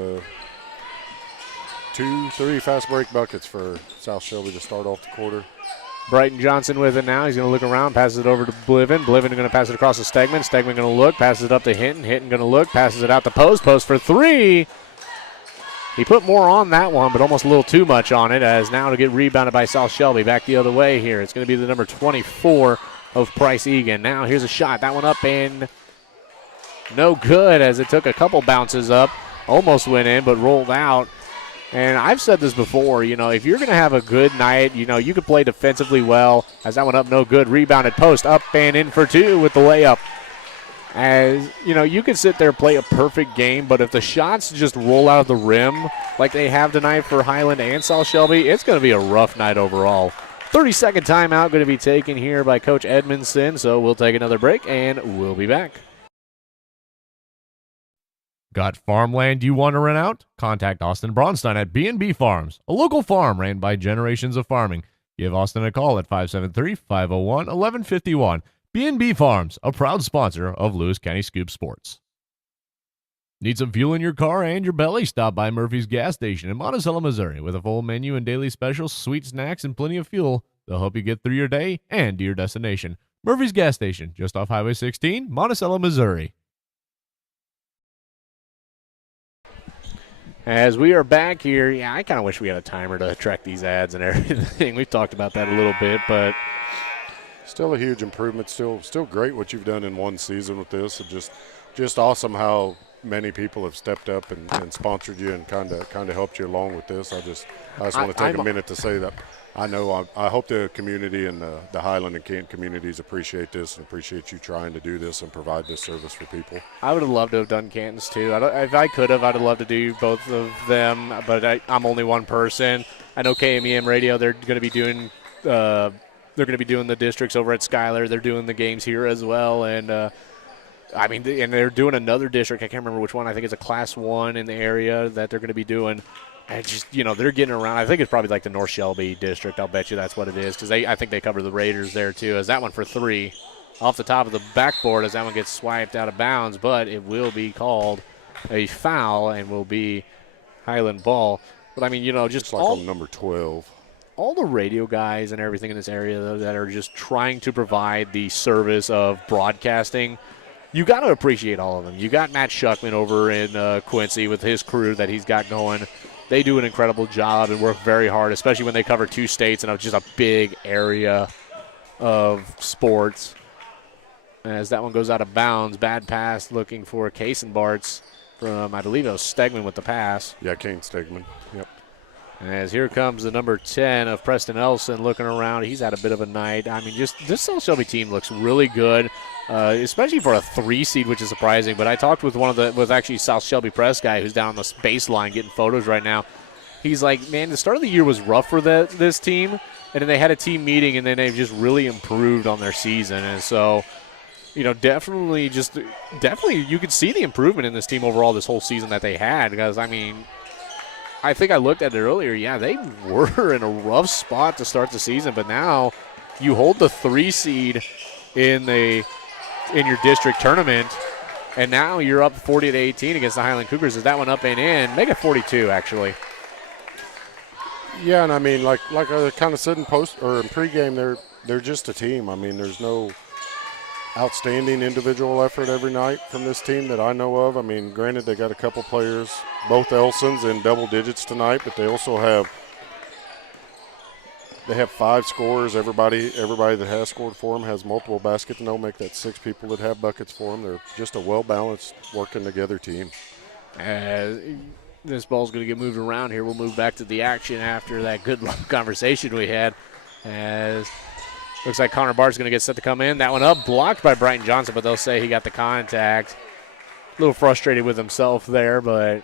2-3 fast break buckets for South Shelby to start off the quarter. Brighton Johnson with it now. He's going to look around, passes it over to Bliven. Bliven going to pass it across to Stegman. Stegman going to look, passes it up to Hinton. Hinton going to look, passes it out to Post. Post for three. He put more on that one, but almost a little too much on it, as now to get rebounded by South Shelby. Back the other way here. It's going to be the number 24 of Price Egan. Now here's a shot. That one up and no good, as it took a couple bounces up. Almost went in, but rolled out. And I've said this before, if you're going to have a good night, you could play defensively well. As that one up, no good. Rebounded Post up and in for two with the layup. As, you could sit there and play a perfect game, but if the shots just roll out of the rim like they have tonight for Highland and South Shelby, it's going to be a rough night overall. 30-second timeout going to be taken here by Coach Edmondson, so we'll take another break, and we'll be back. Got farmland you want to rent out? Contact Austin Braunstein at B&B Farms, a local farm ran by generations of farming. Give Austin a call at 573-501-1151. B&B Farms, a proud sponsor of Lewis County Scoop Sports. Need some fuel in your car and your belly? Stop by Murphy's Gas Station in Monticello, Missouri. With a full menu and daily specials, sweet snacks, and plenty of fuel, they'll help you get through your day and to your destination. Murphy's Gas Station, just off Highway 16, Monticello, Missouri. As we are back here, I kind of wish we had a timer to track these ads and everything. We've talked about that a little bit, but still a huge improvement. Still great what you've done in one season with this. Just awesome how many people have stepped up and sponsored you and kind of helped you along with this. I just want to take a minute to say that I hope the community and the Highland and Canton communities appreciate this and appreciate you trying to do this and provide this service for people. I would have loved to have done Canton's too. If I could have, I'd have loved to do both of them, but I'm only one person. I know KMEM Radio, they're going to be doing the districts over at Schuyler. They're doing the games here as well, and and they're doing another district. I can't remember which one. I think it's a Class 1 in the area that they're going to be doing. And just, they're getting around. I think it's probably like the North Shelby district. I'll bet you that's what it is, because I think they cover the Raiders there too. As that one for three off the top of the backboard, as that one gets swiped out of bounds, but it will be called a foul and will be Highland ball. But just like on number 12. All the radio guys and everything in this area that are just trying to provide the service of broadcasting, you got to appreciate all of them. You got Matt Shuckman over in Quincy with his crew that he's got going. They do an incredible job and work very hard, especially when they cover two states and just a big area of sports. As that one goes out of bounds, bad pass looking for Kaysen-Bartz from, I believe it was Stegman with the pass. Yeah, Kane Stegman, yep. As here comes the number 10 of Preston Elson looking around. He's had a bit of a night. Just this South Shelby team looks really good, especially for a 3 seed, which is surprising. But I talked with with actually South Shelby press guy who's down on the baseline getting photos right now. He's like, man, the start of the year was rough for this team, and then they had a team meeting, and then they've just really improved on their season. And so, definitely you could see the improvement in this team overall this whole season that they had, because, I think I looked at it earlier. Yeah, they were in a rough spot to start the season, but now you hold the 3 seed in your district tournament, and now you're up 40-18 against the Highland Cougars. Is that one up and in? Make it 42, actually. Yeah, and like I kind of said in pregame, they're just a team. There's no outstanding individual effort every night from this team that I know of. Granted, they got a couple players, both Elsons in double digits tonight, but they also have 5 scorers. Everybody that has scored for them has multiple baskets, and they'll make that 6 people that have buckets for them. They're just a well-balanced, working together team. This ball's going to get moved around here. We'll move back to the action after that good conversation we had. As looks like Connor Bart's going to get set to come in. That one up, blocked by Brighton Johnson, but they'll say he got the contact. A little frustrated with himself there, but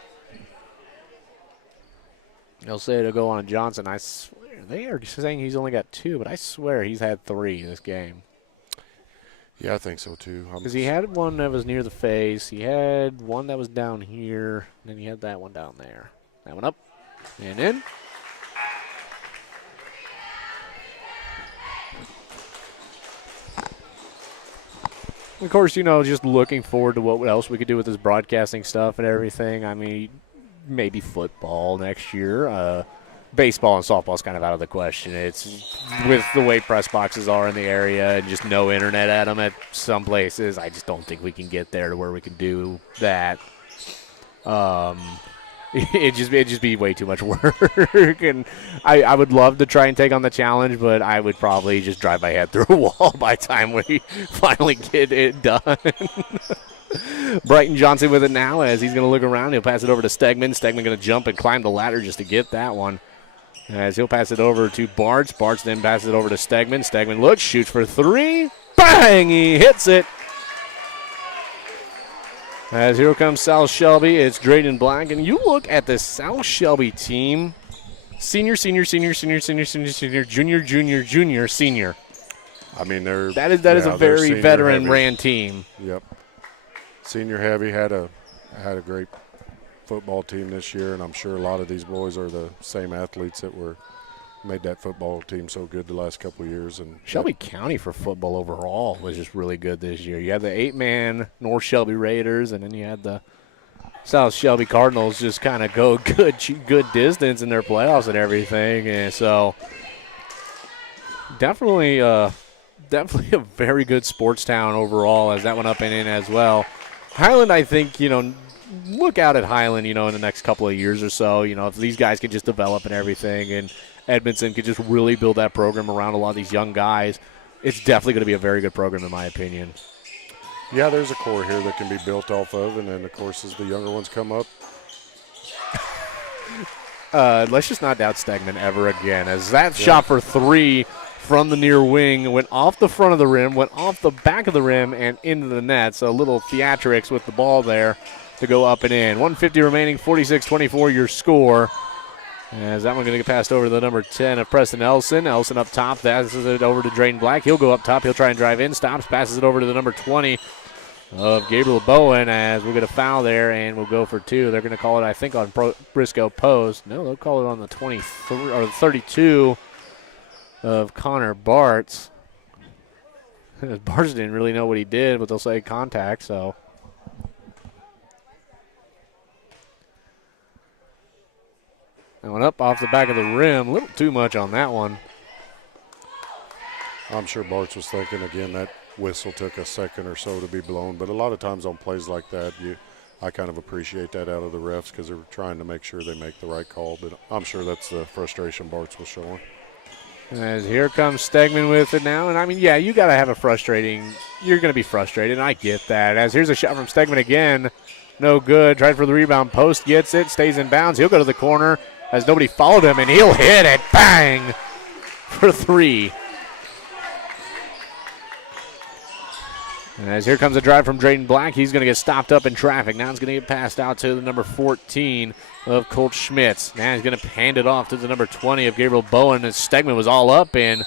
they'll say it'll go on Johnson. I swear, they are saying he's only got 2, but I swear he's had 3 this game. Yeah, I think so too. Because he had one that was near the face. He had one that was down here. And then he had that one down there. That one up and in. Of course, just looking forward to what else we could do with this broadcasting stuff and everything. Maybe football next year. baseball and softball is kind of out of the question. It's with the way press boxes are in the area and just no internet at them at some places. I just don't think we can get there to where we can do that. It'd just be way too much work, and I would love to try and take on the challenge, but I would probably just drive my head through a wall by the time we finally get it done. Brighton Johnson with it now as he's going to look around. He'll pass it over to Stegman. Stegman going to jump and climb the ladder just to get that one. As he'll pass it over to Bartz. Bartz then passes it over to Stegman. Stegman looks, shoots for three. Bang! He hits it. As here comes South Shelby, it's Drayden Black. And you look at the South Shelby team, senior, junior, senior. I mean, that is a very veteran-ran team. Yep. Senior heavy, had a great football team this year, and I'm sure a lot of these boys are the same athletes that made that football team so good the last couple of years. And Shelby County for football overall was just really good this year. You had the 8-man North Shelby Raiders, and then you had the South Shelby Cardinals just kind of go good distance in their playoffs and everything. And so definitely a very good sports town overall as that went up and in as well. Highland, I think, look out at Highland, in the next couple of years or so, if these guys can just develop and everything, and Edmondson could just really build that program around a lot of these young guys, it's definitely going to be a very good program in my opinion. Yeah, there's a core here that can be built off of, and then, of course, as the younger ones come up. Let's just not doubt Stegman ever again, as that shot for three from the near wing went off the front of the rim, went off the back of the rim, and into the net. So a little theatrics with the ball there to go up and in. 150 remaining, 46-24 your score. As that one going to get passed over to the number 10 of Preston Elson. Elson up top, passes it over to Drayden Black. He'll go up top, he'll try and drive in, stops, passes it over to the number 20 of Gabriel Bowen as we'll get a foul there and we'll go for two. They're going to call it, I think, on Briscoe Post. No, they'll call it on the 23 or the 32 of Connor Bartz. Bartz didn't really know what he did, but they'll say contact, so. That one up off the back of the rim. A little too much on that one. I'm sure Bartz was thinking, again, that whistle took a second or so to be blown. But a lot of times on plays like that, I kind of appreciate that out of the refs because they're trying to make sure they make the right call. But I'm sure that's the frustration Bartz was showing. As here comes Stegman with it now. And, I mean, yeah, you got to have a frustrating – you're going to be frustrated, and I get that. As here's a shot from Stegman again. No good. Tried for the rebound. Post gets it. Stays in bounds. He'll go to the corner as nobody followed him, and he'll hit it. Bang! For three. As here comes a drive from Drayden Black. He's going to get stopped up in traffic. Now it's going to get passed out to the number 14 of Colt Schmitz. Now he's going to hand it off to the number 20 of Gabriel Bowen, and Stegman was all up in.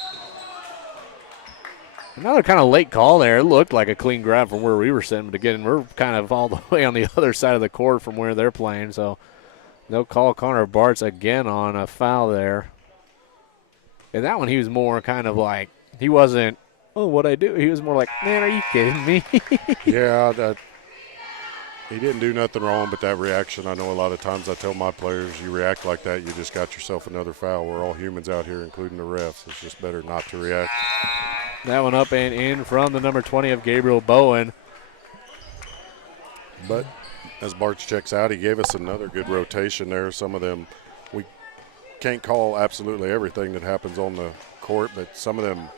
Another kind of late call there. It looked like a clean grab from where we were sitting, but again, we're kind of all the way on the other side of the court from where they're playing, so they'll call Connor Bartz again on a foul there. And that one he was more kind of like, he wasn't, oh, what'd I do? He was more like, man, are you kidding me? Yeah, he didn't do nothing wrong, but that reaction, I know a lot of times I tell my players, you react like that, you just got yourself another foul. We're all humans out here, including the refs. It's just better not to react. That one up and in from the number 20 of Gabriel Bowen. But as Bartz checks out, he gave us another good rotation there. Some of them, we can't call absolutely everything that happens on the court, but some of them,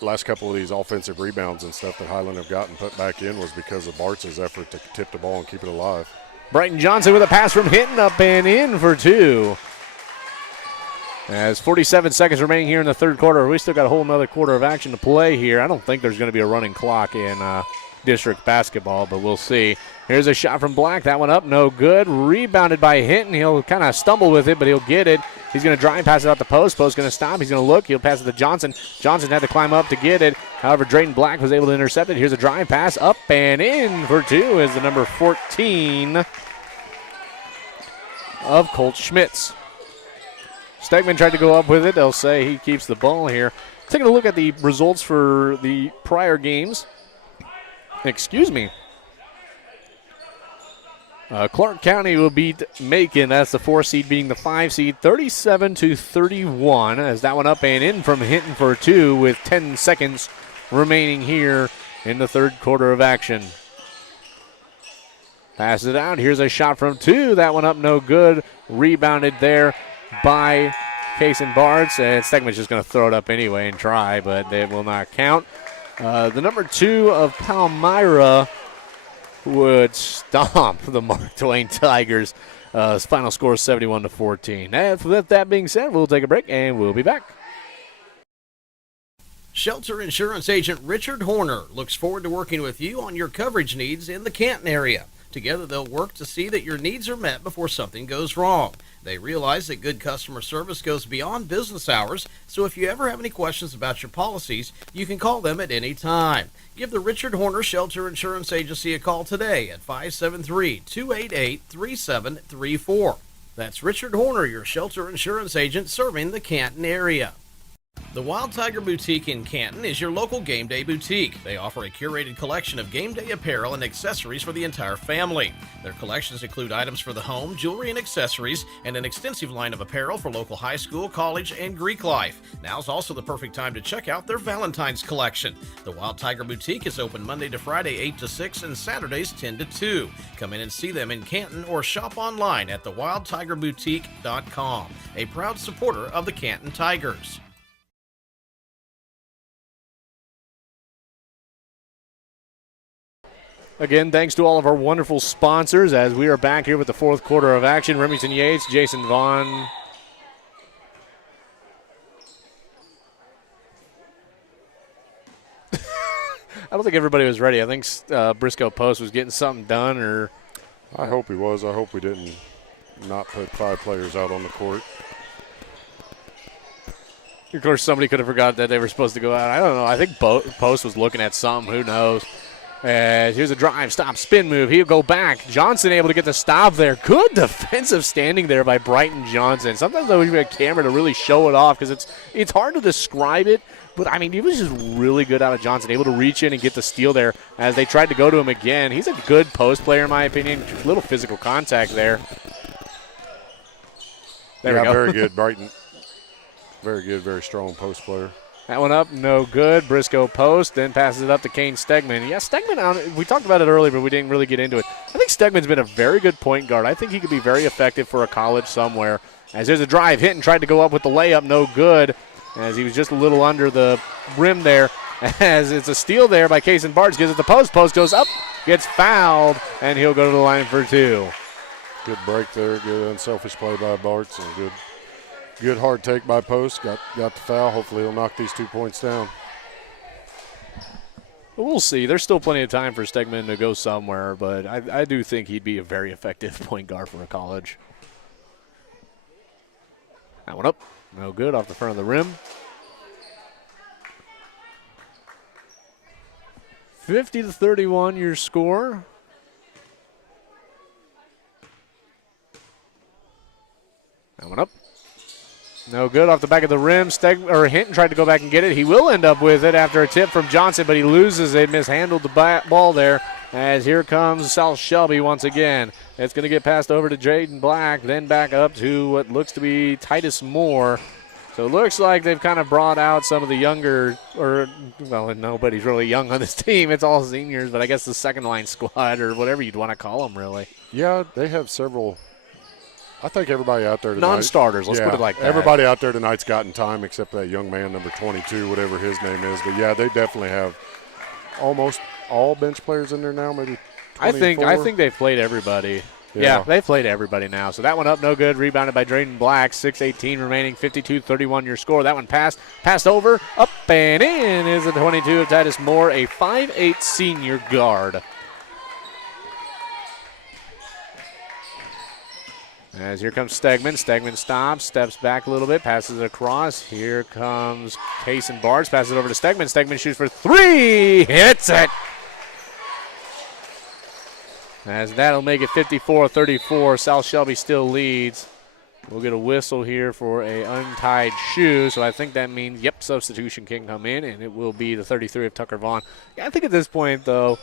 last couple of these offensive rebounds and stuff that Highland have gotten put back in was because of Bartz's effort to tip the ball and keep it alive. Brighton Johnson with a pass from Hinton up and in for two. As 47 seconds remaining here in the third quarter, we still got a whole another quarter of action to play here. I don't think there's going to be a running clock in district basketball, but we'll see. Here's a shot from Black. That one up, no good. Rebounded by Hinton. He'll kind of stumble with it, but he'll get it. He's going to drive, pass it out the post. Post going to stop. He's going to look. He'll pass it to Johnson. Johnson had to climb up to get it. However, Drayden Black was able to intercept it. Here's a drive pass up and in for two is the number 14 of Colt Schmitz. Stegman tried to go up with it. They'll say he keeps the ball here. Taking a look at the results for the prior games. Excuse me. Clark County will beat Macon. That's the 4 seed beating the 5 seed 37-31 as that one up and in from Hinton for 2 with 10 seconds remaining here in the third quarter of action. Passes it out. Here's a shot from 2. That one up no good. Rebounded there by Kason Bartz. And Stegman's just going to throw it up anyway and try, but it will not count. The number 2 of Palmyra would stomp the Mark Twain Tigers. Final score is 71-14. With that being said, we'll take a break and we'll be back. Shelter Insurance Agent Richard Horner looks forward to working with you on your coverage needs in the Canton area. Together, they'll work to see that your needs are met before something goes wrong. They realize that good customer service goes beyond business hours, so if you ever have any questions about your policies, you can call them at any time. Give the Richard Horner Shelter Insurance Agency a call today at 573-288-3734. That's Richard Horner, your shelter insurance agent serving the Canton area. The Wild Tiger Boutique in Canton is your local game day boutique. They offer a curated collection of game day apparel and accessories for the entire family. Their collections include items for the home, jewelry and accessories, and an extensive line of apparel for local high school, college, and Greek life. Now's also the perfect time to check out their Valentine's collection. The Wild Tiger Boutique is open Monday to Friday 8 to 6 and Saturdays 10 to 2. Come in and see them in Canton or shop online at thewildtigerboutique.com, a proud supporter of the Canton Tigers. Again, thanks to all of our wonderful sponsors as we are back here with the fourth quarter of action. Remington Yates, Jason Vaughn. I don't think everybody was ready. I think Briscoe Post was getting something done, or I hope he was. I hope we didn't not put 5 players out on the court. Of course, somebody could have forgot that they were supposed to go out. I don't know. I think Post was looking at something. Who knows? Here's a drive, stop, spin move. He'll go back. Johnson able to get the stop there. Good defensive standing there by Brighton Johnson. Sometimes though, you need a camera to really show it off because it's hard to describe it. But, I mean, he was just really good out of Johnson, able to reach in and get the steal there as they tried to go to him again. He's a good post player, in my opinion. A little physical contact there. There we go. Very good, Brighton. Very good, very strong post player. That one up, no good. Briscoe Post, then passes it up to Kane Stegman. Yeah, Stegman, we talked about it earlier, but we didn't really get into it. I think Stegman's been a very good point guard. I think he could be very effective for a college somewhere. As there's a drive, hit and tried to go up with the layup, no good. As he was just a little under the rim there. As it's a steal there by Kason Bartz, gives it the post. Post goes up, gets fouled, and he'll go to the line for 2. Good break there, good unselfish play by Bartz, and good hard take by Post. Got the foul. Hopefully he'll knock these 2 points down. Well, we'll see. There's still plenty of time for Stegman to go somewhere, but I do think he'd be a very effective point guard for a college. That one up. No good off the front of the rim. 50-31 your score. That one up. No good off the back of the rim. Hinton tried to go back and get it. He will end up with it after a tip from Johnson, but he loses it, mishandled the ball there. As here comes South Shelby once again. It's going to get passed over to Jaden Black, then back up to what looks to be Titus Moore. So it looks like they've kind of brought out some of the younger, nobody's really young on this team. It's all seniors, but I guess the second line squad or whatever you'd want to call them, really. Yeah, they have several. I think everybody out there tonight. Non-starters, let's put it like that. Everybody out there tonight's gotten time except that young man, number 22, whatever his name is. But, yeah, they definitely have almost all bench players in there now, maybe 24. I think they've played everybody. Yeah, they've played everybody now. So that one up, no good. Rebounded by Drayden Black. 6:18 remaining, 52-31 your score. That one passed over, up and in is the 22 of Titus Moore, a 5'8 senior guard. As here comes Stegman. Stegman stops, steps back a little bit, passes it across. Here comes Kason Bartz, passes it over to Stegman. Stegman shoots for 3, hits it. As that'll make it 54-34. South Shelby still leads. We'll get a whistle here for a untied shoe, so I think that means, substitution can come in, and it will be the 33 of Tucker Vaughn. Yeah, I think at this point, though,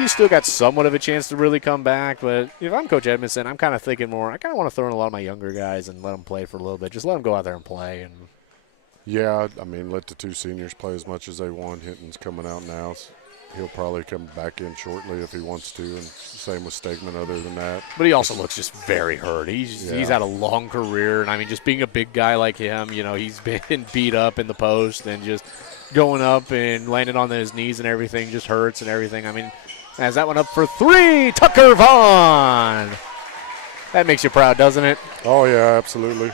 you still got somewhat of a chance to really come back. But if I'm Coach Edmondson, I'm kind of thinking more, I kind of want to throw in a lot of my younger guys and let them play for a little bit. Just let them go out there and play. And yeah, I mean, let the two seniors play as much as they want. Hinton's coming out now. So he'll probably come back in shortly if he wants to, and same with Stegman other than that. But he also looks just very hurt. He's had a long career, and I mean, just being a big guy like him, he's been beat up in the post, and just going up and landing on his knees and everything just hurts and everything. I mean, as that one up for 3, Tucker Vaughn. That makes you proud, doesn't it? Oh, yeah, absolutely.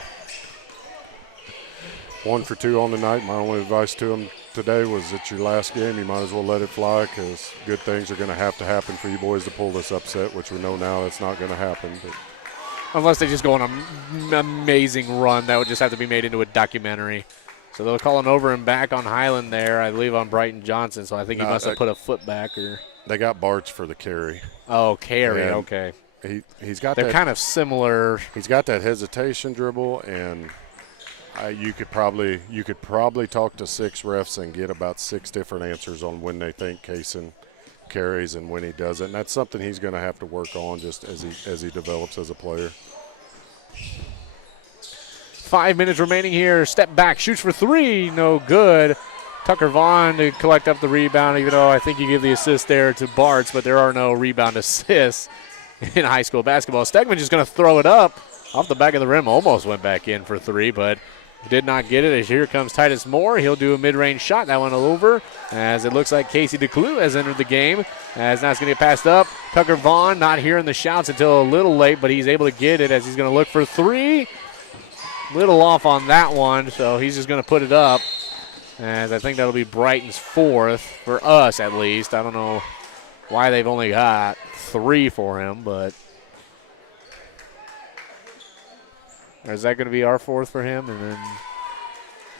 1 for 2 on the night. My only advice to him today was, it's your last game. You might as well let it fly, because good things are going to happen for you boys to pull this upset, which we know now that's not going to happen. But unless they just go on an amazing run, that would just have to be made into a documentary. So they'll call an over and back on Highland there, I believe, on Brighton Johnson. So I think he must have put a foot back. Or they got Bartz for the carry. Oh, carry, and okay. He's got They're kind of similar. He's got that hesitation dribble, and you could probably talk to 6 refs and get about 6 different answers on when they think Kaysen carries and when he doesn't. And that's something he's going to have to work on just as he develops as a player. 5 minutes remaining here. Step back, shoots for 3, no good. Tucker Vaughn to collect up the rebound, even though I think you give the assist there to Bartz, but there are no rebound assists in high school basketball. Stegman just going to throw it up off the back of the rim. Almost went back in for 3, but did not get it. As here comes Titus Moore. He'll do a mid-range shot. That one over, as it looks like Casey DeClue has entered the game. As now it's going to get passed up. Tucker Vaughn not hearing the shouts until a little late, but he's able to get it as he's going to look for 3. Little off on that one, so he's just going to put it up. As I think that'll be Brighton's 4th, for us at least. I don't know why they've only got 3 for him, but is that going to be our 4th for him? And then,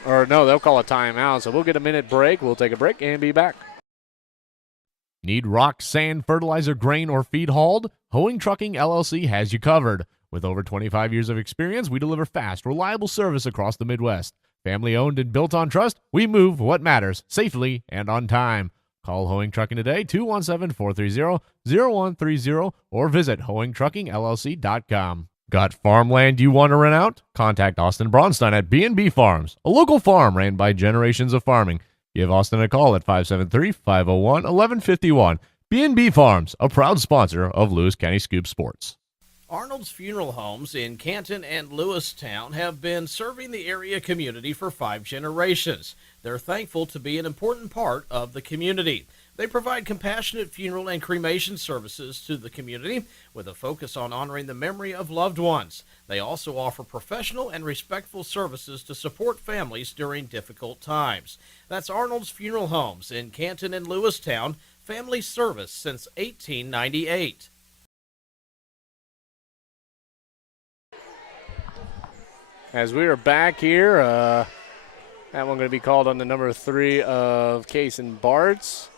or no, they'll call a timeout, so we'll get a minute break. We'll take a break and be back. Need rock, sand, fertilizer, grain, or feed hauled? Hoeing Trucking LLC has you covered. With over 25 years of experience, we deliver fast, reliable service across the Midwest. Family owned and built on trust, we move what matters safely and on time. Call Hoeing Trucking today, 217-430-0130, or visit hoeingtruckingllc.com. Got farmland you want to rent out? Contact Austin Braunstein at B&B Farms, a local farm ran by generations of farming. Give Austin a call at 573-501-1151. B&B Farms, a proud sponsor of Lewis County Scoop Sports. Arnold's Funeral Homes in Canton and Lewistown have been serving the area community for 5 generations. They're thankful to be an important part of the community. They provide compassionate funeral and cremation services to the community with a focus on honoring the memory of loved ones. They also offer professional and respectful services to support families during difficult times. That's Arnold's Funeral Homes in Canton and Lewistown, family service since 1898. As we are back here, that one going to be called on the number 3 of Kaysen Bartz.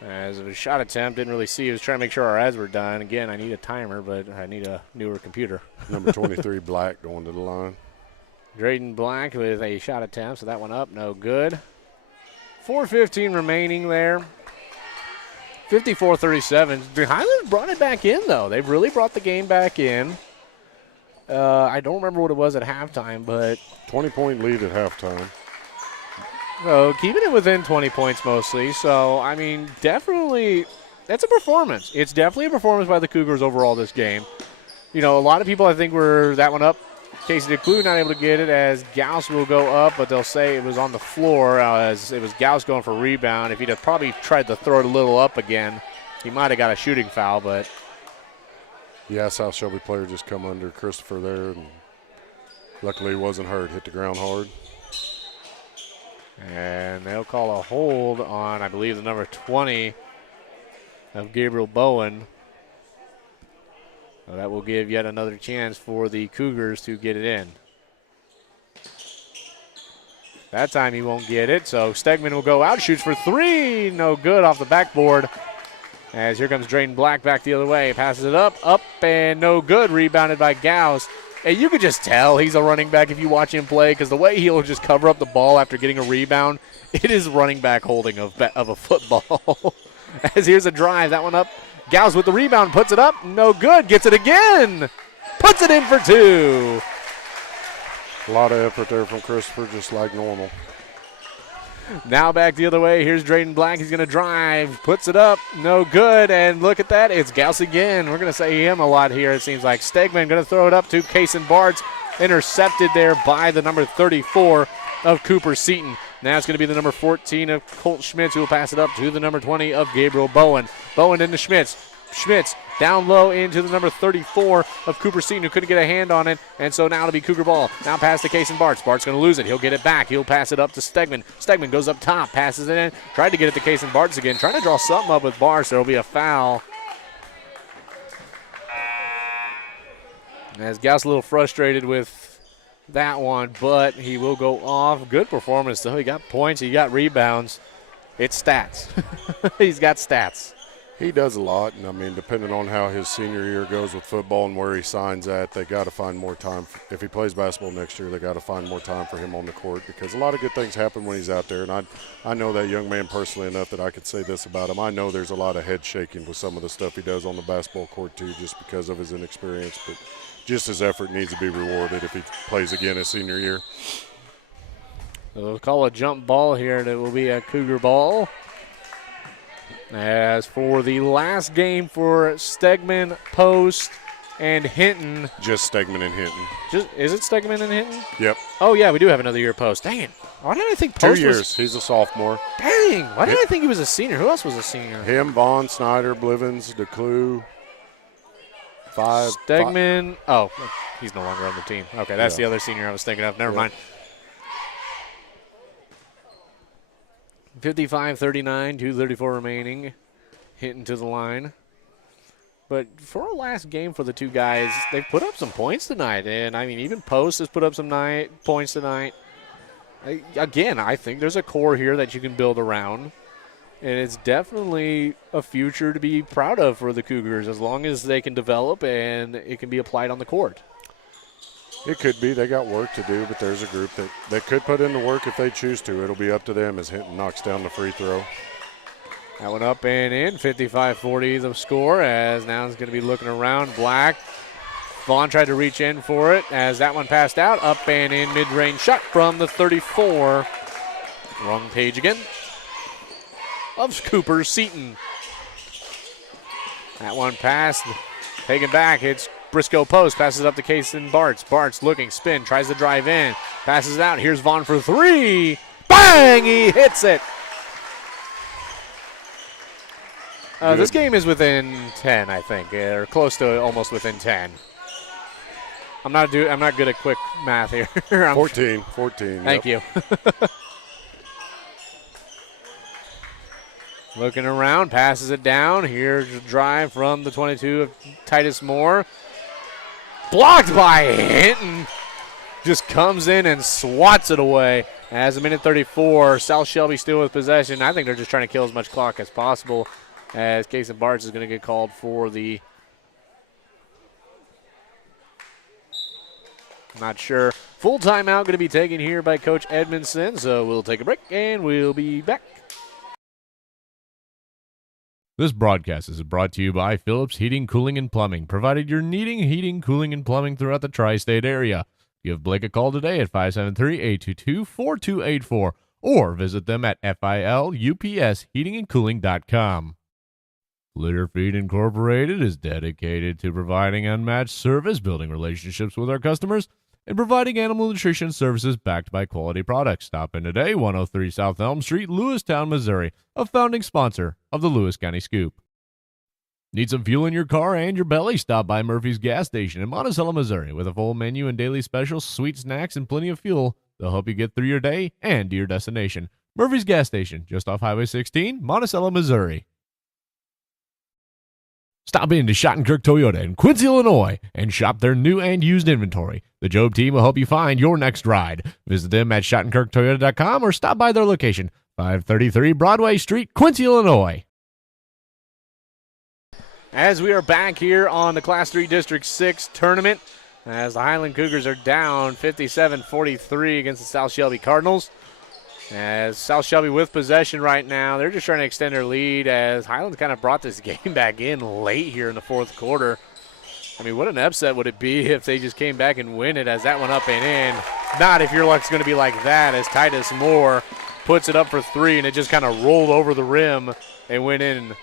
As a shot attempt, didn't really see. He was trying to make sure our ads were done. Again, I need a timer, but I need a newer computer. Number 23, Black, going to the line. Drayden Black with a shot attempt, so that one up, no good. 4:15 remaining there. 54-37. Highland brought it back in, though. They've really brought the game back in. I don't remember what it was at halftime, but 20-point lead at halftime. So keeping it within 20 points mostly. So, I mean, definitely that's a performance. It's definitely a performance by the Cougars overall this game. You know, a lot of people I think were that one up. Casey DeClue not able to get it as Gauss will go up, but they'll say it was on the floor as it was Gauss going for rebound. If he'd have probably tried to throw it a little up again, he might have got a shooting foul, but yeah, South Shelby player just come under Christopher there, and luckily he wasn't hurt. Hit the ground hard. And they'll call a hold on, I believe, the number 20 of Gabriel Bowen. So that will give yet another chance for the Cougars to get it in. That time he won't get it, so Stegman will go out, shoots for 3, no good off the backboard. As here comes Drayden Black back the other way, passes it up, and no good, rebounded by Gauss. And you could just tell he's a running back if you watch him play because the way he'll just cover up the ball after getting a rebound, it is running back holding of a football. As here's a drive, that one up. Gauss with the rebound, puts it up, no good, gets it again. Puts it in for 2. A lot of effort there from Christopher, just like normal. Now back the other way. Here's Drayden Black. He's going to drive. Puts it up. No good. And look at that. It's Gauss again. We're going to say him a lot here, it seems like. Stegman going to throw it up to Kason Bartz. Intercepted there by the number 34 of Cooper Seaton. Now it's going to be the number 14 of Colt Schmitz who will pass it up to the number 20 of Gabriel Bowen. Bowen into Schmitz. Schmitz down low into the number 34 of Cooper Seaton who couldn't get a hand on it. And so now it'll be Cougar ball. Now pass to Kason Bartz. Bartz going to lose it. He'll get it back. He'll pass it up to Stegman. Stegman goes up top. Passes it in. Tried to get it to Kason Bartz again. Trying to draw something up with Bartz. There will be a foul. As Gauss a little frustrated with that one, but he will go off. Good performance, though. He got points. He got rebounds. It's stats. He's got stats. He does a lot, and I mean, depending on how his senior year goes with football and where he signs at, they got to find more time. If he plays basketball next year, they got to find more time for him on the court because a lot of good things happen when he's out there. And I know that young man personally enough that I could say this about him. I know there's a lot of head shaking with some of the stuff he does on the basketball court too, just because of his inexperience. But just his effort needs to be rewarded if he plays again his senior year. So we'll call a jump ball here, and it will be a Cougar ball. As for the last game for Stegman, Post, and Hinton. Just Stegman and Hinton. Is it Stegman and Hinton? Yep. Oh, yeah, we do have another year Post. Dang it. Why did I think Post 2 years. He's a sophomore. Dang. Why did I think he was a senior? Who else was a senior? Him, Vaughn, Snyder, Blivens, DeClue. Stegman. Oh, he's no longer on the team. Okay, that's the other senior I was thinking of. Never mind. 55-39, 2:34 remaining. Hitting to the line. But for a last game for the two guys, they've put up some points tonight. And, I mean, even Post has put up some points tonight. Again, I think there's a core here that you can build around. And it's definitely a future to be proud of for the Cougars as long as they can develop and it can be applied on the court. It could be. They got work to do, but there's a group that could put in the work if they choose to. It'll be up to them as Hinton knocks down the free throw. That one up and in, 55-40 the score, as now he's going to be looking around. Black. Vaughn tried to reach in for it as that one passed out. Up and in, mid-range shot from the 34. Wrong page again. Of Cooper Seaton. That one passed. Taken back. It's Briscoe Post. Passes up to Kason Bartz. Bartz looking, spin, tries to drive in. Passes it out. Here's Vaughn for 3. Bang! He hits it. This game is within 10, I think, or close to almost within 10. I'm not good at quick math here. 14. Thank you. Looking around, passes it down. Here's a drive from the 22 of Titus Moore. Blocked by Hinton. Just comes in and swats it away. As a minute 34, South Shelby still with possession. I think they're just trying to kill as much clock as possible. As Kason Bartz is going to get called for the, not sure, full timeout going to be taken here by Coach Edmondson. So we'll take a break and we'll be back. This broadcast is brought to you by Phillips Heating, Cooling, and Plumbing, provided you're needing heating, cooling, and plumbing throughout the tri-state area. Give Blake a call today at 573-822-4284 or visit them at filupsheatingandcooling.com. Litter Feed Incorporated is dedicated to providing unmatched service, building relationships with our customers, and providing animal nutrition services backed by quality products. Stop in today, 103 South Elm Street, Lewistown, Missouri, a founding sponsor of the Lewis County Scoop. Need some fuel in your car and your belly? Stop by Murphy's Gas Station in Monticello, Missouri, with a full menu and daily specials, sweet snacks, and plenty of fuel. They'll help you get through your day and to your destination. Murphy's Gas Station, just off Highway 16, Monticello, Missouri. Stop in to Schottenkirk Toyota in Quincy, Illinois, and shop their new and used inventory. The Job team will help you find your next ride. Visit them at SchottenkirkToyota.com or stop by their location, 533 Broadway Street, Quincy, Illinois. As we are back here on the Class 3 District 6 tournament, as the Highland Cougars are down 57-43 against the South Shelby Cardinals. As South Shelby with possession right now, they're just trying to extend their lead as Highlands kind of brought this game back in late here in the fourth quarter. I mean, what an upset would it be if they just came back and win it as that one up and in. Not if your luck's going to be like that as Titus Moore puts it up for three and it just kind of rolled over the rim and went in.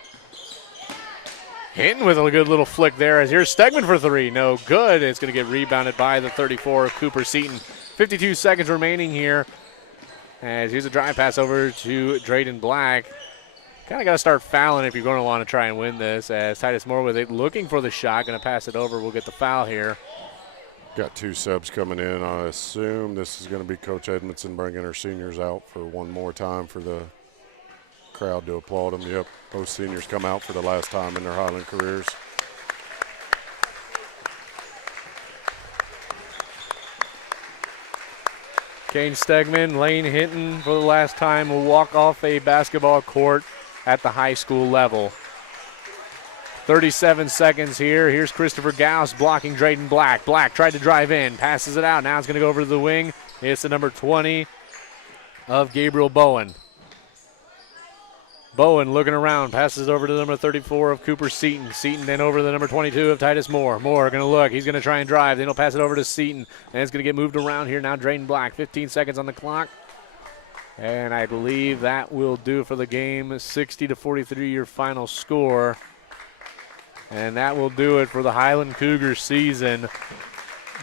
Hinton with a good little flick there as here's Stegman for three. No good. It's going to get rebounded by the 34 of Cooper Seaton. 52 seconds remaining here. As here's a drive pass over to Drayden Black. Kind of got to start fouling if you're going to want to try and win this. As Titus Moore with it, looking for the shot, going to pass it over. We'll get the foul here. Got two subs coming in. I assume this is going to be Coach Edmondson bringing her seniors out for one more time for the crowd to applaud them. Yep, both seniors come out for the last time in their Highland careers. Kane Stegman, Lane Hinton for the last time will walk off a basketball court at the high school level. 37 seconds here. Here's Christopher Gauss blocking Drayden Black. Black tried to drive in, passes it out. Now it's going to go over to the wing. It's the number 20 of Gabriel Bowen. Bowen looking around, passes it over to the number 34 of Cooper Seaton. Seaton then over to the number 22 of Titus Moore. Moore going to look. He's going to try and drive. Then he'll pass it over to Seaton. And it's going to get moved around here. Now Drayden Black, 15 seconds on the clock. And I believe that will do it for the game. 60-43 your final score. And that will do it for the Highland Cougars season.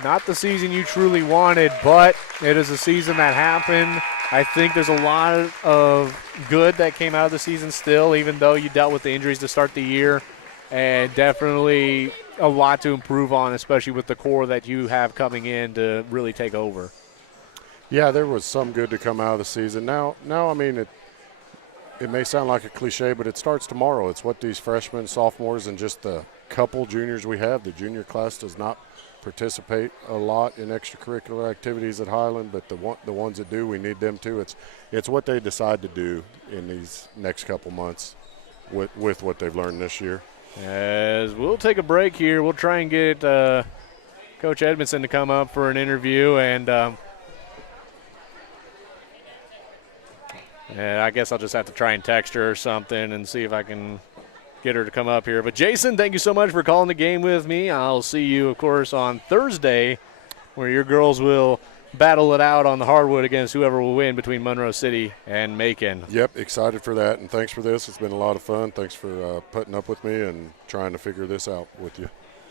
Not the season you truly wanted, but it is a season that happened. I think there's a lot of good that came out of the season still, even though you dealt with the injuries to start the year. And definitely a lot to improve on, especially with the core that you have coming in to really take over. Yeah, there was some good to come out of the season. Now I mean, it may sound like a cliche, but it starts tomorrow. It's what these freshmen, sophomores, and just the couple juniors we have. The junior class does not participate a lot in extracurricular activities at Highland, but the ones that do, we need them too. It's what they decide to do in these next couple months with what they've learned this year. As we'll take a break here, we'll try and get Coach Edmondson to come up for an interview, and I guess I'll just have to try and text her or something and see if I can get her to come up here. But Jason, thank you so much for calling the game with me. I'll see you, of course, on Thursday, where your girls will battle it out on the hardwood against whoever will win between Monroe City and Macon. Yep, excited for that, and thanks for this. It's been a lot of fun. Thanks for putting up with me and trying to figure this out with you.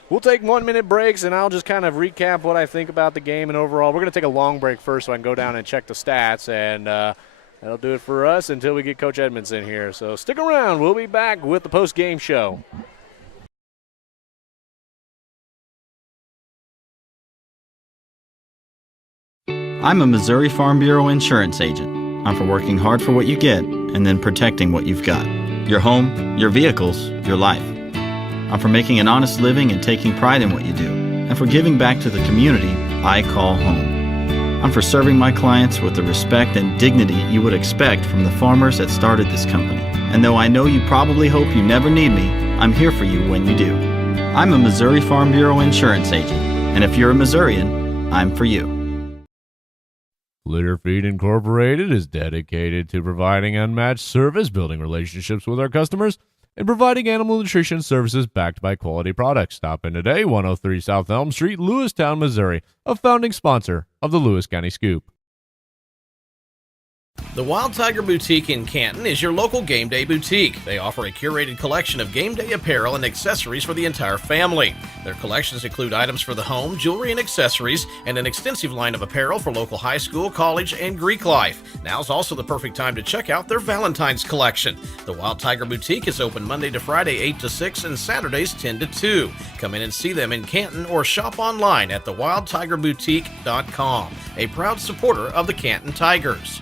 We'll take 1-minute breaks, and I'll just kind of recap what I think about the game and overall. We're going to take a long break first so I can go down and check the stats, and that'll do it for us until we get Coach Edmondson here. So stick around. We'll be back with the post-game show. I'm a Missouri Farm Bureau insurance agent. I'm for working hard for what you get and then protecting what you've got. Your home, your vehicles, your life. I'm for making an honest living and taking pride in what you do, and for giving back to the community I call home. I'm for serving my clients with the respect and dignity you would expect from the farmers that started this company. And though I know you probably hope you never need me, I'm here for you when you do. I'm a Missouri Farm Bureau insurance agent, and if you're a Missourian, I'm for you. Litter Feed Incorporated is dedicated to providing unmatched service, building relationships with our customers, and providing animal nutrition services backed by quality products. Stop in today, 103 South Elm Street, Lewistown, Missouri, a founding sponsor of the Lewis County Scoop. The Wild Tiger Boutique in Canton is your local game day boutique. They offer a curated collection of game day apparel and accessories for the entire family. Their collections include items for the home, jewelry and accessories, and an extensive line of apparel for local high school, college, and Greek life. Now's also the perfect time to check out their Valentine's collection. The Wild Tiger Boutique is open Monday to Friday 8 to 6 and Saturdays 10 to 2. Come in and see them in Canton or shop online at thewildtigerboutique.com, a proud supporter of the Canton Tigers.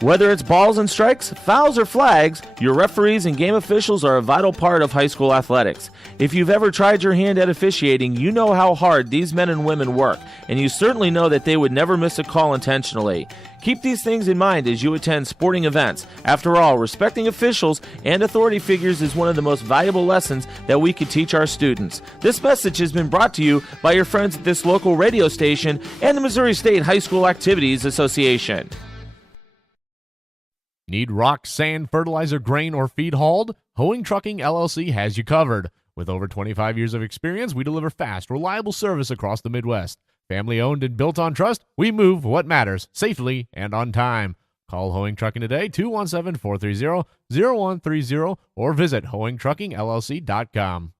Whether it's balls and strikes, fouls, or flags, your referees and game officials are a vital part of high school athletics. If you've ever tried your hand at officiating, you know how hard these men and women work, and you certainly know that they would never miss a call intentionally. Keep these things in mind as you attend sporting events. After all, respecting officials and authority figures is one of the most valuable lessons that we could teach our students. This message has been brought to you by your friends at this local radio station and the Missouri State High School Activities Association. Need rock, sand, fertilizer, grain, or feed hauled? Hoeing Trucking LLC has you covered. With over 25 years of experience, we deliver fast, reliable service across the Midwest. Family owned and built on trust, we move what matters, safely and on time. Call Hoeing Trucking today, 217-430-0130, or visit hoeingtruckingllc.com.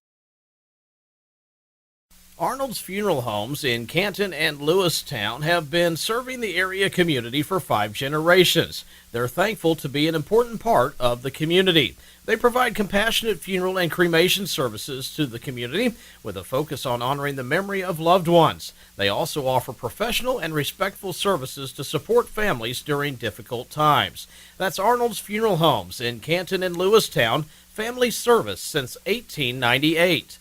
Arnold's Funeral Homes in Canton and Lewistown have been serving the area community for 5 generations. They're thankful to be an important part of the community. They provide compassionate funeral and cremation services to the community with a focus on honoring the memory of loved ones. They also offer professional and respectful services to support families during difficult times. That's Arnold's Funeral Homes in Canton and Lewistown, family service since 1898.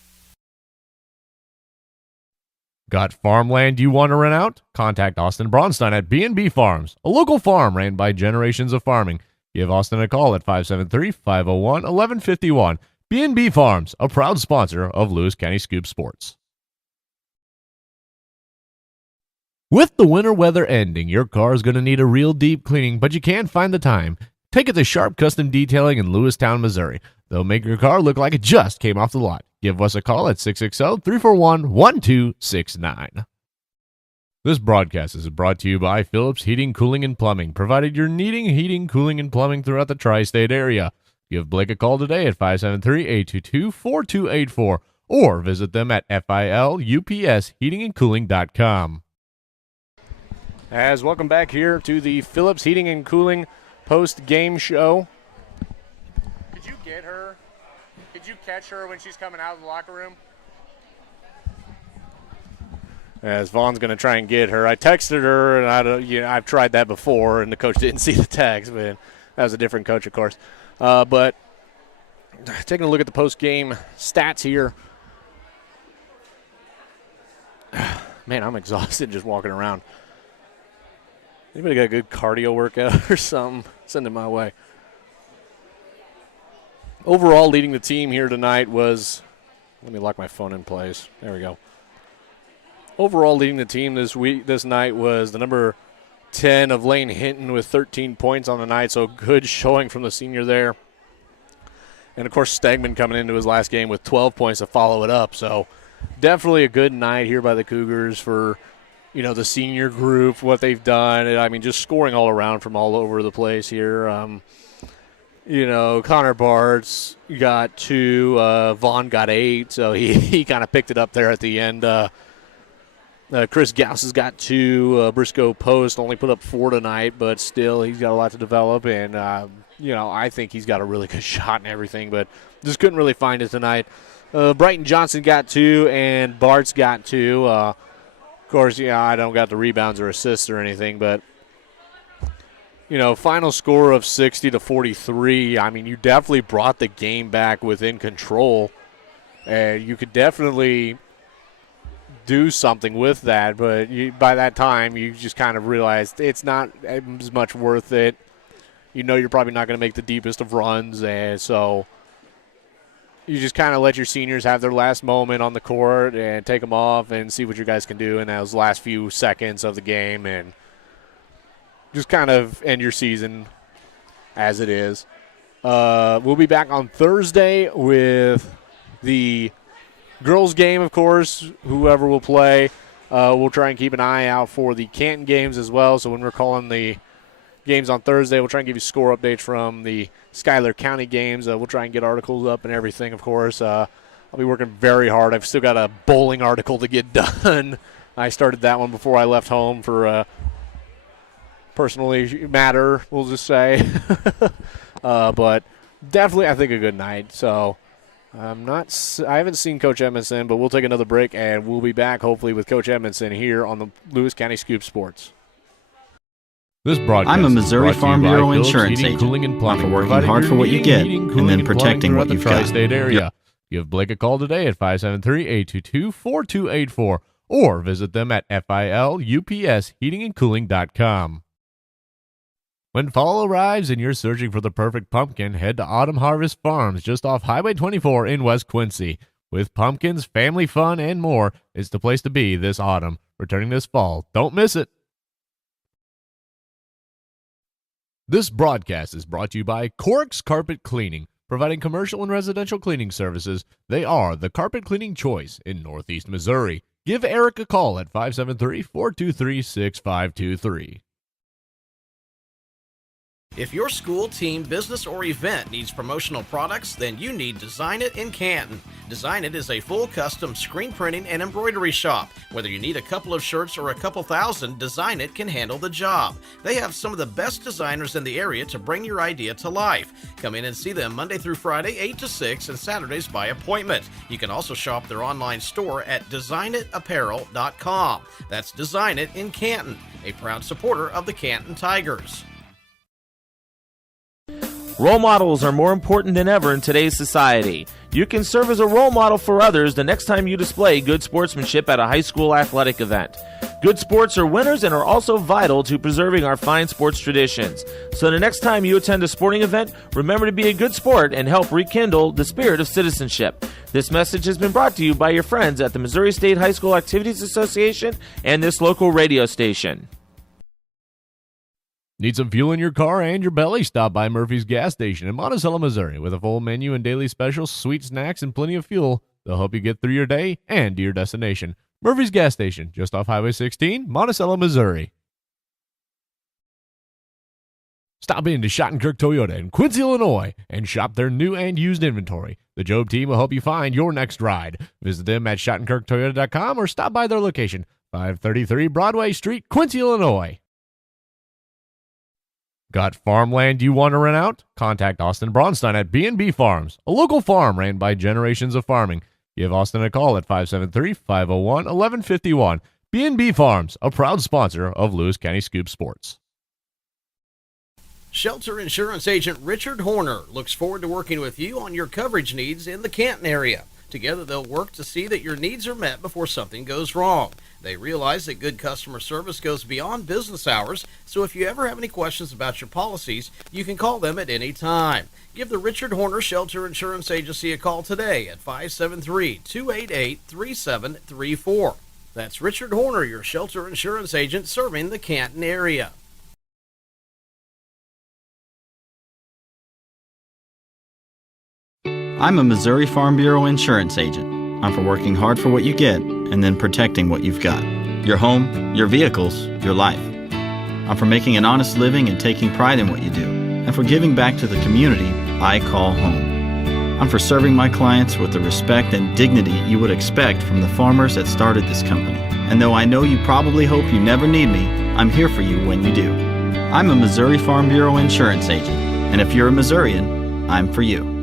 Got farmland you want to rent out? Contact Austin Braunstein at B&B Farms, a local farm ran by generations of farming. Give Austin a call at 573-501-1151. B&B Farms, a proud sponsor of Lewis County Scoop Sports. With the winter weather ending, your car is going to need a real deep cleaning, but you can't find the time. Take it to Sharp Custom Detailing in Lewistown, Missouri. They'll make your car look like it just came off the lot. Give us a call at 660-341-1269. This broadcast is brought to you by Phillips Heating, Cooling, and Plumbing, provided you're needing heating, cooling, and plumbing throughout the tri-state area. Give Blake a call today at 573-822-4284 or visit them at filupsheatingandcooling.com. As welcome back here to the Phillips Heating and Cooling post-game show. Could you get her? Could you catch her when she's coming out of the locker room? As Vaughn's going to try and get her. I texted her, and I've tried that before, and the coach didn't see the text, but that was a different coach, of course. But taking a look at the post-game stats here. Man, I'm exhausted just walking around. Anybody got a good cardio workout or something? Send it my way. Overall, leading the team here tonight was, let me lock my phone in place. There we go. Overall, leading the team this night was the number 10 of Lane Hinton with 13 points on the night, so good showing from the senior there. And, of course, Stegman coming into his last game with 12 points to follow it up. So definitely a good night here by the Cougars for, the senior group, what they've done. I mean, just scoring all around from all over the place here. Connor Bartz got 2, Vaughn got 8, so he kind of picked it up there at the end. Chris Gauss has got 2. Briscoe Post only put up 4 tonight, but still he's got a lot to develop, and, I think he's got a really good shot and everything, but just couldn't really find it tonight. Brighton Johnson got 2, and Bartz got 2. Of course, I don't got the rebounds or assists or anything, but final score of 60-43. I mean, you definitely brought the game back within control, and you could definitely do something with that. But by that time, you just kind of realized it's not as much worth it. You're probably not going to make the deepest of runs, and so you just kind of let your seniors have their last moment on the court and take them off and see what you guys can do in those last few seconds of the game and just kind of end your season as it is. We'll be back on Thursday with the girls game, of course, whoever will play. We'll try and keep an eye out for the Canton games as well. So when we're calling the games on Thursday, we'll try and give you score updates from the Schuyler County games. We'll try and get articles up and everything, of course. I'll be working very hard. I've still got a bowling article to get done. I started that one before I left home for personally matter, we'll just say. But definitely, I think, a good night. So I haven't seen Coach Edmondson, but we'll take another break, and we'll be back hopefully with Coach Edmondson here on the Lewis County Scoop Sports. This broadcast I'm a Missouri is brought to you Farm by Bureau Phillips insurance Heating, agent. Cooling, and Plumbing, I'm for working providing hard your for what you heating, get, heating, and cooling, then and plumbing protecting throughout what the you've got. tri-state area. Give Blake a call today at 573-822-4284 or visit them at filupsheatingandcooling.com. When fall arrives and you're searching for the perfect pumpkin, head to Autumn Harvest Farms just off Highway 24 in West Quincy. With pumpkins, family fun, and more, it's the place to be this autumn. Returning this fall. Don't miss it. This broadcast is brought to you by Cork's Carpet Cleaning, providing commercial and residential cleaning services. They are the carpet cleaning choice in Northeast Missouri. Give Eric a call at 573-423-6523. If your school, team, business, or event needs promotional products, then you need Design It in Canton. Design It is a full custom screen printing and embroidery shop. Whether you need a couple of shirts or a couple thousand, Design It can handle the job. They have some of the best designers in the area to bring your idea to life. Come in and see them Monday through Friday, 8 to 6, and Saturdays by appointment. You can also shop their online store at designitapparel.com. That's Design It in Canton, a proud supporter of the Canton Tigers. Role models are more important than ever in today's society. You can serve as a role model for others the next time you display good sportsmanship at a high school athletic event. Good sports are winners and are also vital to preserving our fine sports traditions. So the next time you attend a sporting event, remember to be a good sport and help rekindle the spirit of citizenship. This message has been brought to you by your friends at the Missouri State High School Activities Association and this local radio station. Need some fuel in your car and your belly? Stop by Murphy's Gas Station in Monticello, Missouri. With a full menu and daily specials, sweet snacks, and plenty of fuel, they'll help you get through your day and to your destination. Murphy's Gas Station, just off Highway 16, Monticello, Missouri. Stop in to Schottenkirk Toyota in Quincy, Illinois, and shop their new and used inventory. The Job team will help you find your next ride. Visit them at SchottenkirkToyota.com or stop by their location, 533 Broadway Street, Quincy, Illinois. Got farmland you want to rent out? Contact Austin Braunstein at B&B Farms, a local farm ran by generations of farming. Give Austin a call at 573-501-1151. B&B Farms, a proud sponsor of Lewis County Scoop Sports. Shelter Insurance Agent Richard Horner looks forward to working with you on your coverage needs in the Canton area. Together, they'll work to see that your needs are met before something goes wrong. They realize that good customer service goes beyond business hours, so if you ever have any questions about your policies, you can call them at any time. Give the Richard Horner Shelter Insurance Agency a call today at 573-288-3734. That's Richard Horner, your shelter insurance agent serving the Canton area. I'm a Missouri Farm Bureau insurance agent. I'm for working hard for what you get and then protecting what you've got. Your home, your vehicles, your life. I'm for making an honest living and taking pride in what you do, and for giving back to the community I call home. I'm for serving my clients with the respect and dignity you would expect from the farmers that started this company. And though I know you probably hope you never need me, I'm here for you when you do. I'm a Missouri Farm Bureau insurance agent, and if you're a Missourian, I'm for you.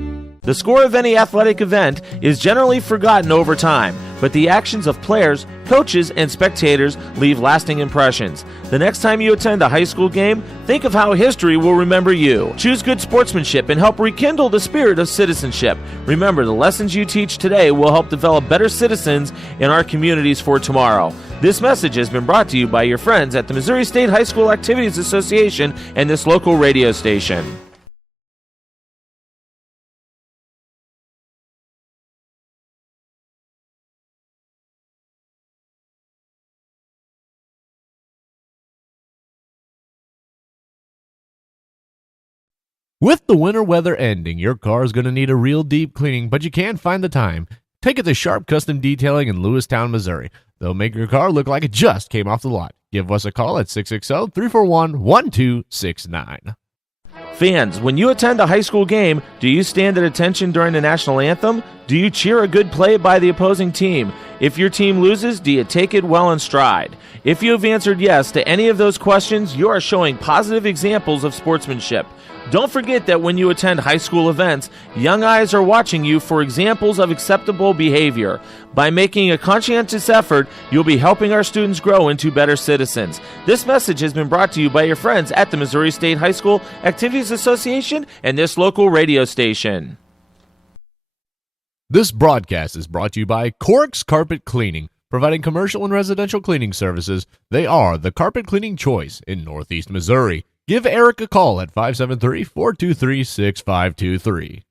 The score of any athletic event is generally forgotten over time, but the actions of players, coaches, and spectators leave lasting impressions. The next time you attend a high school game, think of how history will remember you. Choose good sportsmanship and help rekindle the spirit of citizenship. Remember, the lessons you teach today will help develop better citizens in our communities for tomorrow. This message has been brought to you by your friends at the Missouri State High School Activities Association and this local radio station. With the winter weather ending, your car is going to need a real deep cleaning, but you can't find the time. Take it to Sharp Custom Detailing in Lewistown, Missouri. They'll make your car look like it just came off the lot. Give us a call at 660-341-1269. Fans, when you attend a high school game, do you stand at attention during the national anthem? Do you cheer a good play by the opposing team? If your team loses, do you take it well in stride? If you have answered yes to any of those questions, you are showing positive examples of sportsmanship. Don't forget that when you attend high school events, young eyes are watching you for examples of acceptable behavior. By making a conscientious effort, you'll be helping our students grow into better citizens. This message has been brought to you by your friends at the Missouri State High School Activities Association and this local radio station. This broadcast is brought to you by Corks Carpet Cleaning, providing commercial and residential cleaning services. They are the carpet cleaning choice in Northeast Missouri. Give Eric a call at 573-423-6523.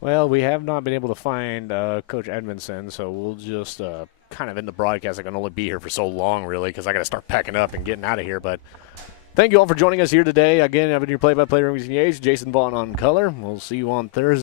Well, we have not been able to find Coach Edmondson, so we'll just kind of end the broadcast. I can only be here for so long, really, because I got to start packing up and getting out of here. But thank you all for joining us here today. Again, I've been your play-by-play room with Jason Vaughn on color. We'll see you on Thursday.